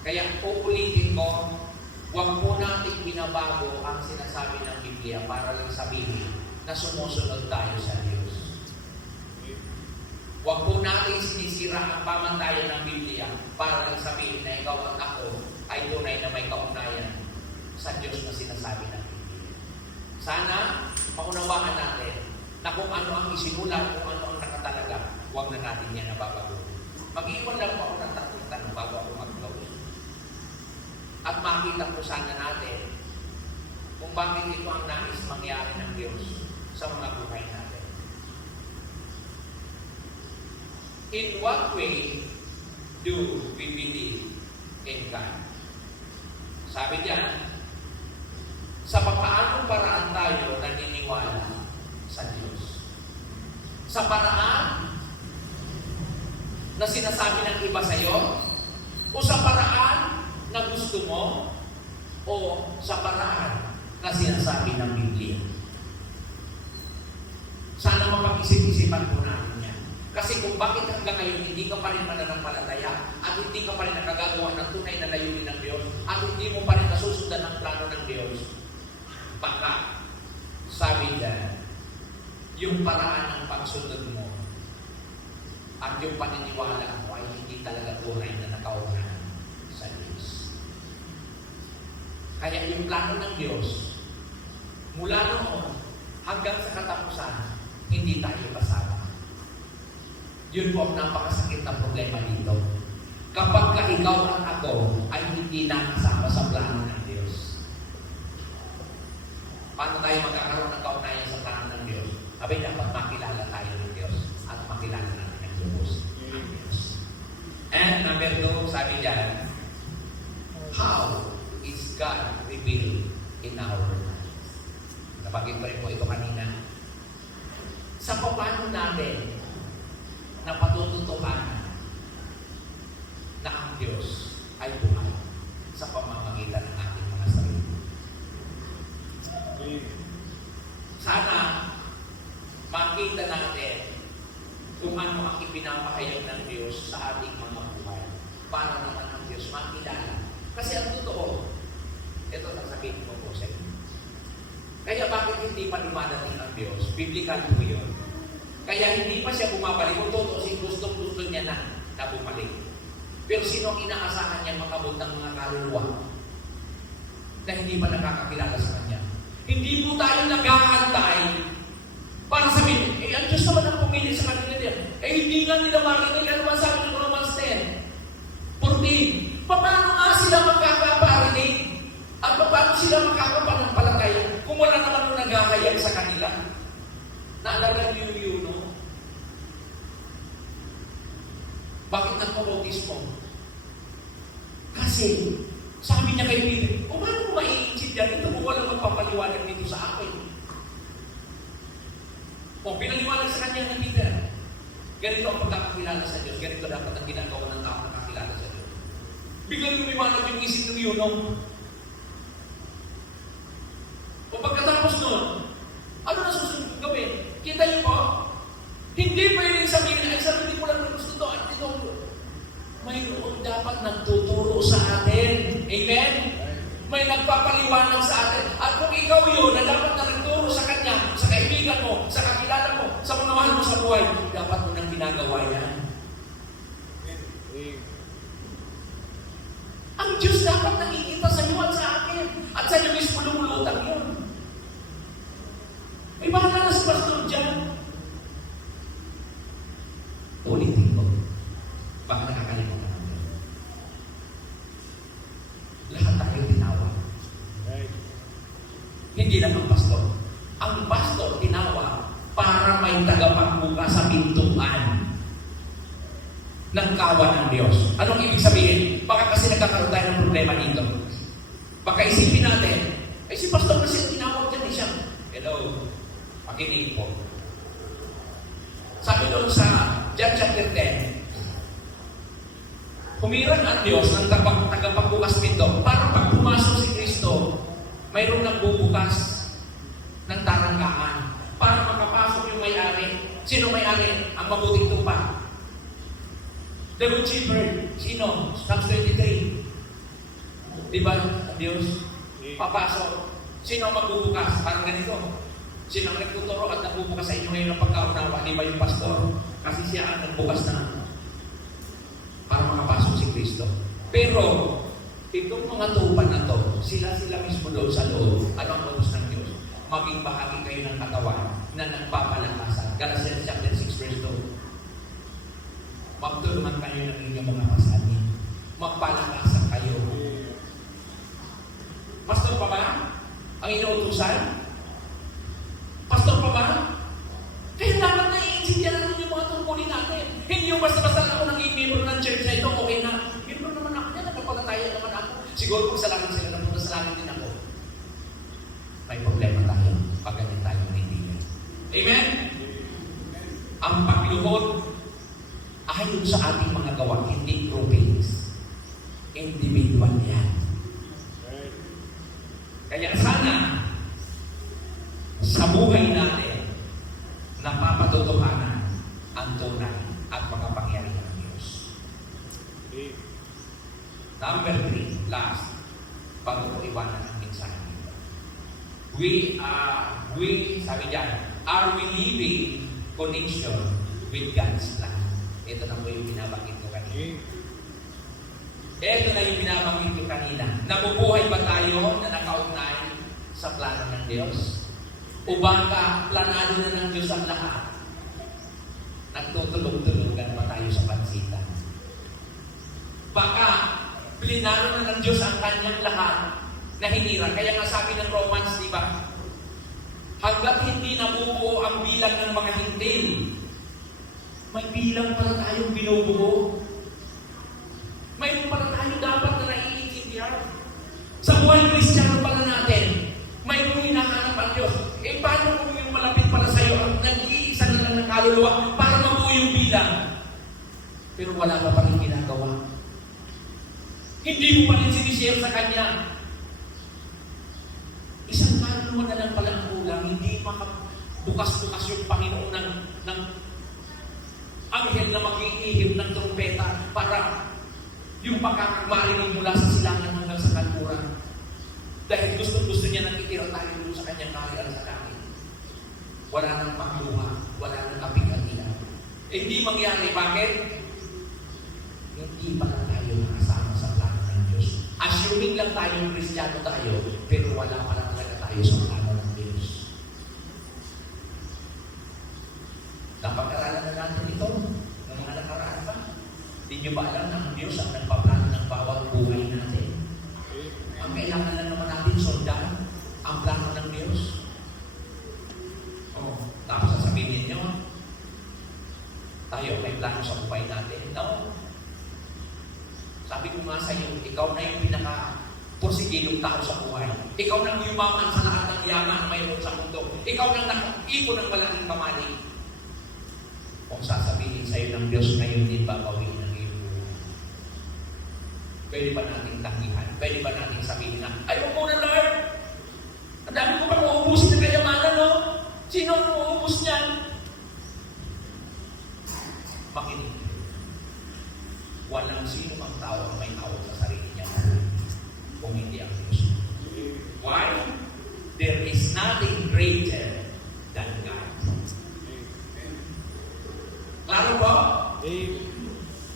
Kaya uulitin ko, huwag po natin binabago ang sinasabi ng Biblia para lang sabihin na sumusunod tayo sa Diyos. Huwag po natin sinisira ang pamantayan ng Biblia para lang sabihin na ikaw at ako ay tunay na may kaugnayan sa Diyos na sinasabi ng Biblia. Sana maunawaan natin na kung ano ang isinulat, kung ano ang nakatalaga, huwag na natin yan nababago. Mag-iwan lang po ako ng tatlong tanong bago ako mag-close. At makita po sana natin kung bakit ito ang nais mangyari ng Diyos sa mga buhay natin. In what way do we believe in God? Sabi diyan, sa paanong paraan tayo naniniwala sa Diyos? Sa paraan na sinasabi ng iba sa iyo? O sa paraan na gusto mo o sa paraan na sinasabi ng Biblia? Sana mapag-isip-isipan po natin yan. Kasi kung bakit hanggang ngayon hindi ka pa rin mananampalataya at hindi ka pa rin nakagagawa ng tunay na layunin ng Diyos at hindi mo pa rin nasusundan ang plano ng Diyos, baka sabi dyan, yung paraan ng pagsunod mo at yung paniniwala mo ay hindi talaga tunay na nakaunahan sa Diyos. Kaya yung plano ng Diyos, mula noon hanggang sa katapusan, hindi tayo kasama. Yun po ang napakasakit na problema dito. Kapag ka ikaw at ako ay hindi na kasama sa plano ng Diyos. Paano tayo magkakaroon ng kaugnayan sa plano ng Diyos? Abay, dapat makilala tayo ng Diyos at makilala natin ang Diyos. And number 2, sabi dyan, how is God revealed in our lives? Napagin ko rin po ito kanina. Sa paano natin na patututukan na ang Diyos ay buhay sa pamamagitan ng ating mga sarili. Sana makita natin kung ano ang ipinapahayag ng Diyos sa ating mga buhay para naman ang Diyos makilala. Kasi ang totoo, ito ang sabihin ko po sa inyo. Kaya bakit hindi pa dumadating ang Diyos? Biblical po yun. Kaya hindi pa siya bumabalik. Kung totoo, gusto niya na bumalik. Pero sino ang inaasahan niya makabuntang mga kaluluwa na hindi pa nakakakilala sa Kanya? Hindi po tayo nag-aantay para sabihin, ang Diyos naman ang pumili sa kanila din. Hindi nga nila marinig. Ano man sabi ng Romans 10:14? Paano nga sila magkakaparinig? At paano sila magkakapanampalataya kung wala naman nung naghahayag sa kanila? Naalala niyo yun, no? Bakit nagpo-focus mo? Kasi, sabi niya kay Peter, paano mo maiintindihan ito kung walang magpapaliwanag nito sa akin? O, pinaliwanag sa kanya ng Peter. Ganito ang pagkakakilala sa Diyos. Ganito dapat ang ginagawa ng tao na kakilala sa Diyos. Biglang lumiwanag yung isip ng yun, no? O pagkatapos nun, ano na susunod gawin? Kita niyo po, hindi pwedeng sabihin, ay sabi, hindi mo lang gusto to at ito. May mayroon dapat nagtuturo sa atin. Amen? May nagpapaliwanag sa atin. At kung ikaw yun, na dapat na nagturo sa kanya, sa kaibigan mo, sa kakilala mo, sa mga mahal mo sa buhay, dapat mo nang ginagawa yan. Amen. Ang Diyos dapat nakikita sa iyo at sa akin. At sa iyo mismo lumulutang yun. May bahala na si Pastor dyan. Ulitin ko. Baka nakakalimutan natin. Lahat tayo tinawag. Right. Hindi lang ang pastor. Ang pastor tinawag para may tagapagbuka sa pintuan ng kawan ng Diyos. Anong ibig sabihin? Baka kasi nagkakaroon tayo ng problema dito. Baka isipin natin, ay si pastor kasi tinawag dyan siya. Hello, pakinig po. Sabi doon sa John chapter 10, humiran ang Diyos ng tagapagbukas pinto para pag pumasok si Kristo, mayroong nagbubukas ng tarangkaan para makapasok yung may-ari. Sino may-ari? Ang mabuting tupa. The good shepherd. Sino? Psalms 23. Diba? Ang Diyos. Papasok. Sino ang magbubukas? Parang ganito. Sino ang nagtuturo at nagbubukas sa inyo ngayon ng pagkaunawa? Di ba yung pastor? Kasi siya ang nagbukas na para makapasok si Kristo. Pero, itong mga tupan na to, sila mismo doon sa loob. Ano ang utos ng Diyos? Maging bahagi kayo ng katawan na nagpapalakasan. Galatians chapter 6 verse 2. Magtulungan kayo ng inyong mga pasanin. Magpalakasan kayo. Pastor pa ba? Ang inuutusan? Pastor pa ba? Kaya dapat naiintindihan natin yung mga tungkulin natin. Hindi yung basta-basta ako nag-i-member ng church na ito, okay na. Member naman ako yan, nagpapalataya naman ako. Siguro kung sa langit sila, napunta sa langit din ako. May problema tayo pag ganyan tayo nangindihan. Amen? Ang pagluhod, ayon sa ating mga gawa, hindi groupings. Individual yan. Kaya sana, sa buhay natin, napapatutuhanan ang tunay at makapangyarihan ng Diyos. Number 3, last, bago ko iwanan ang mensahe. Sabi dyan, are we living connection with God's plan? Ito na po yung binabanggit ko kanina. Ito na yung binabanggit ko kanina. Nabubuhay ba tayo na nakaugnay sa plano ng Diyos? O baka planado na ng Diyos ang lahat? Nagtutulog-tulugan ba tayo sa pansitan? Baka plinano na ng Diyos ang kanyang lahat na hinira. Kaya nga sabi ng Romans, di ba? Hanggat hindi nabubuo ang bilang ng mga hintil, may bilang pala tayong binubuo. Mayroon pala tayo dapat na naiintindihan. Sa buhay Kristiyano pala natin, mayroong hinahanap ang Diyos. Eh, paano kung yung malapit para sa iyo ang nag-iisa na lang ng kaluluwa para mabuo yung bilang? Pero wala ka pa rin ginagawa. Hindi mo pa rin sinishare sa Kanya. Isang kaluluwa na lang pala ang kulang, hindi makabukas-bukas yung Panginoon ng anghel na mag-iihip ng trumpeta para yung pagkakagmarinig mula sa silangan hanggang sa kanluran. Dahil gusto niya nang itira tayo doon sa kanyang kaharian sa langit. Wala nang pagluha, wala nang kapighatian. Eh, hindi mangyari. Bakit? Hindi pa lang tayo nakasama sa plano ng Diyos. Assuming lang tayong Kristiyano tayo, pero wala pa lang talaga tayo sa plano ng Diyos. Napag-aralan na natin ito ng mga nakaraan pa. Hindi nyo ba alam na ang Diyos ang nagpaplano ng bawat buhay natin? Ang kailangan lang naman natin sundan ang plano ng Diyos. Tapos sasabihin niyo, tayo may plano sa buhay natin. No. Sabi ko nga sa iyo, ikaw na yung pinaka-porsigilong tao sa buhay. Ikaw na yung yumaman sa lahat ng yaman na mayroon sa mundo. Ikaw na nakaipo ng malaking pamani. Kung sasabihin sa iyo ng Diyos, ngayon din babawin ng iyong buhay. Pwede ba natin tanggihan? Pwede ba natin sabihin na, ay, huwag muna, Lord! Ang dami ko pa mauubusin ng kayamanan, no? Sino ang mauubos niyan? Makinig. Walang sino mang tao ang may tawag sa sarili niya kung hindi ang Diyos. Why? There is nothing greater than God. Klaro po? Amen.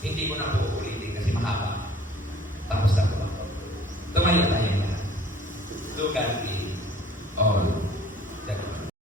Hindi ko na po ulitin kasi mahaba.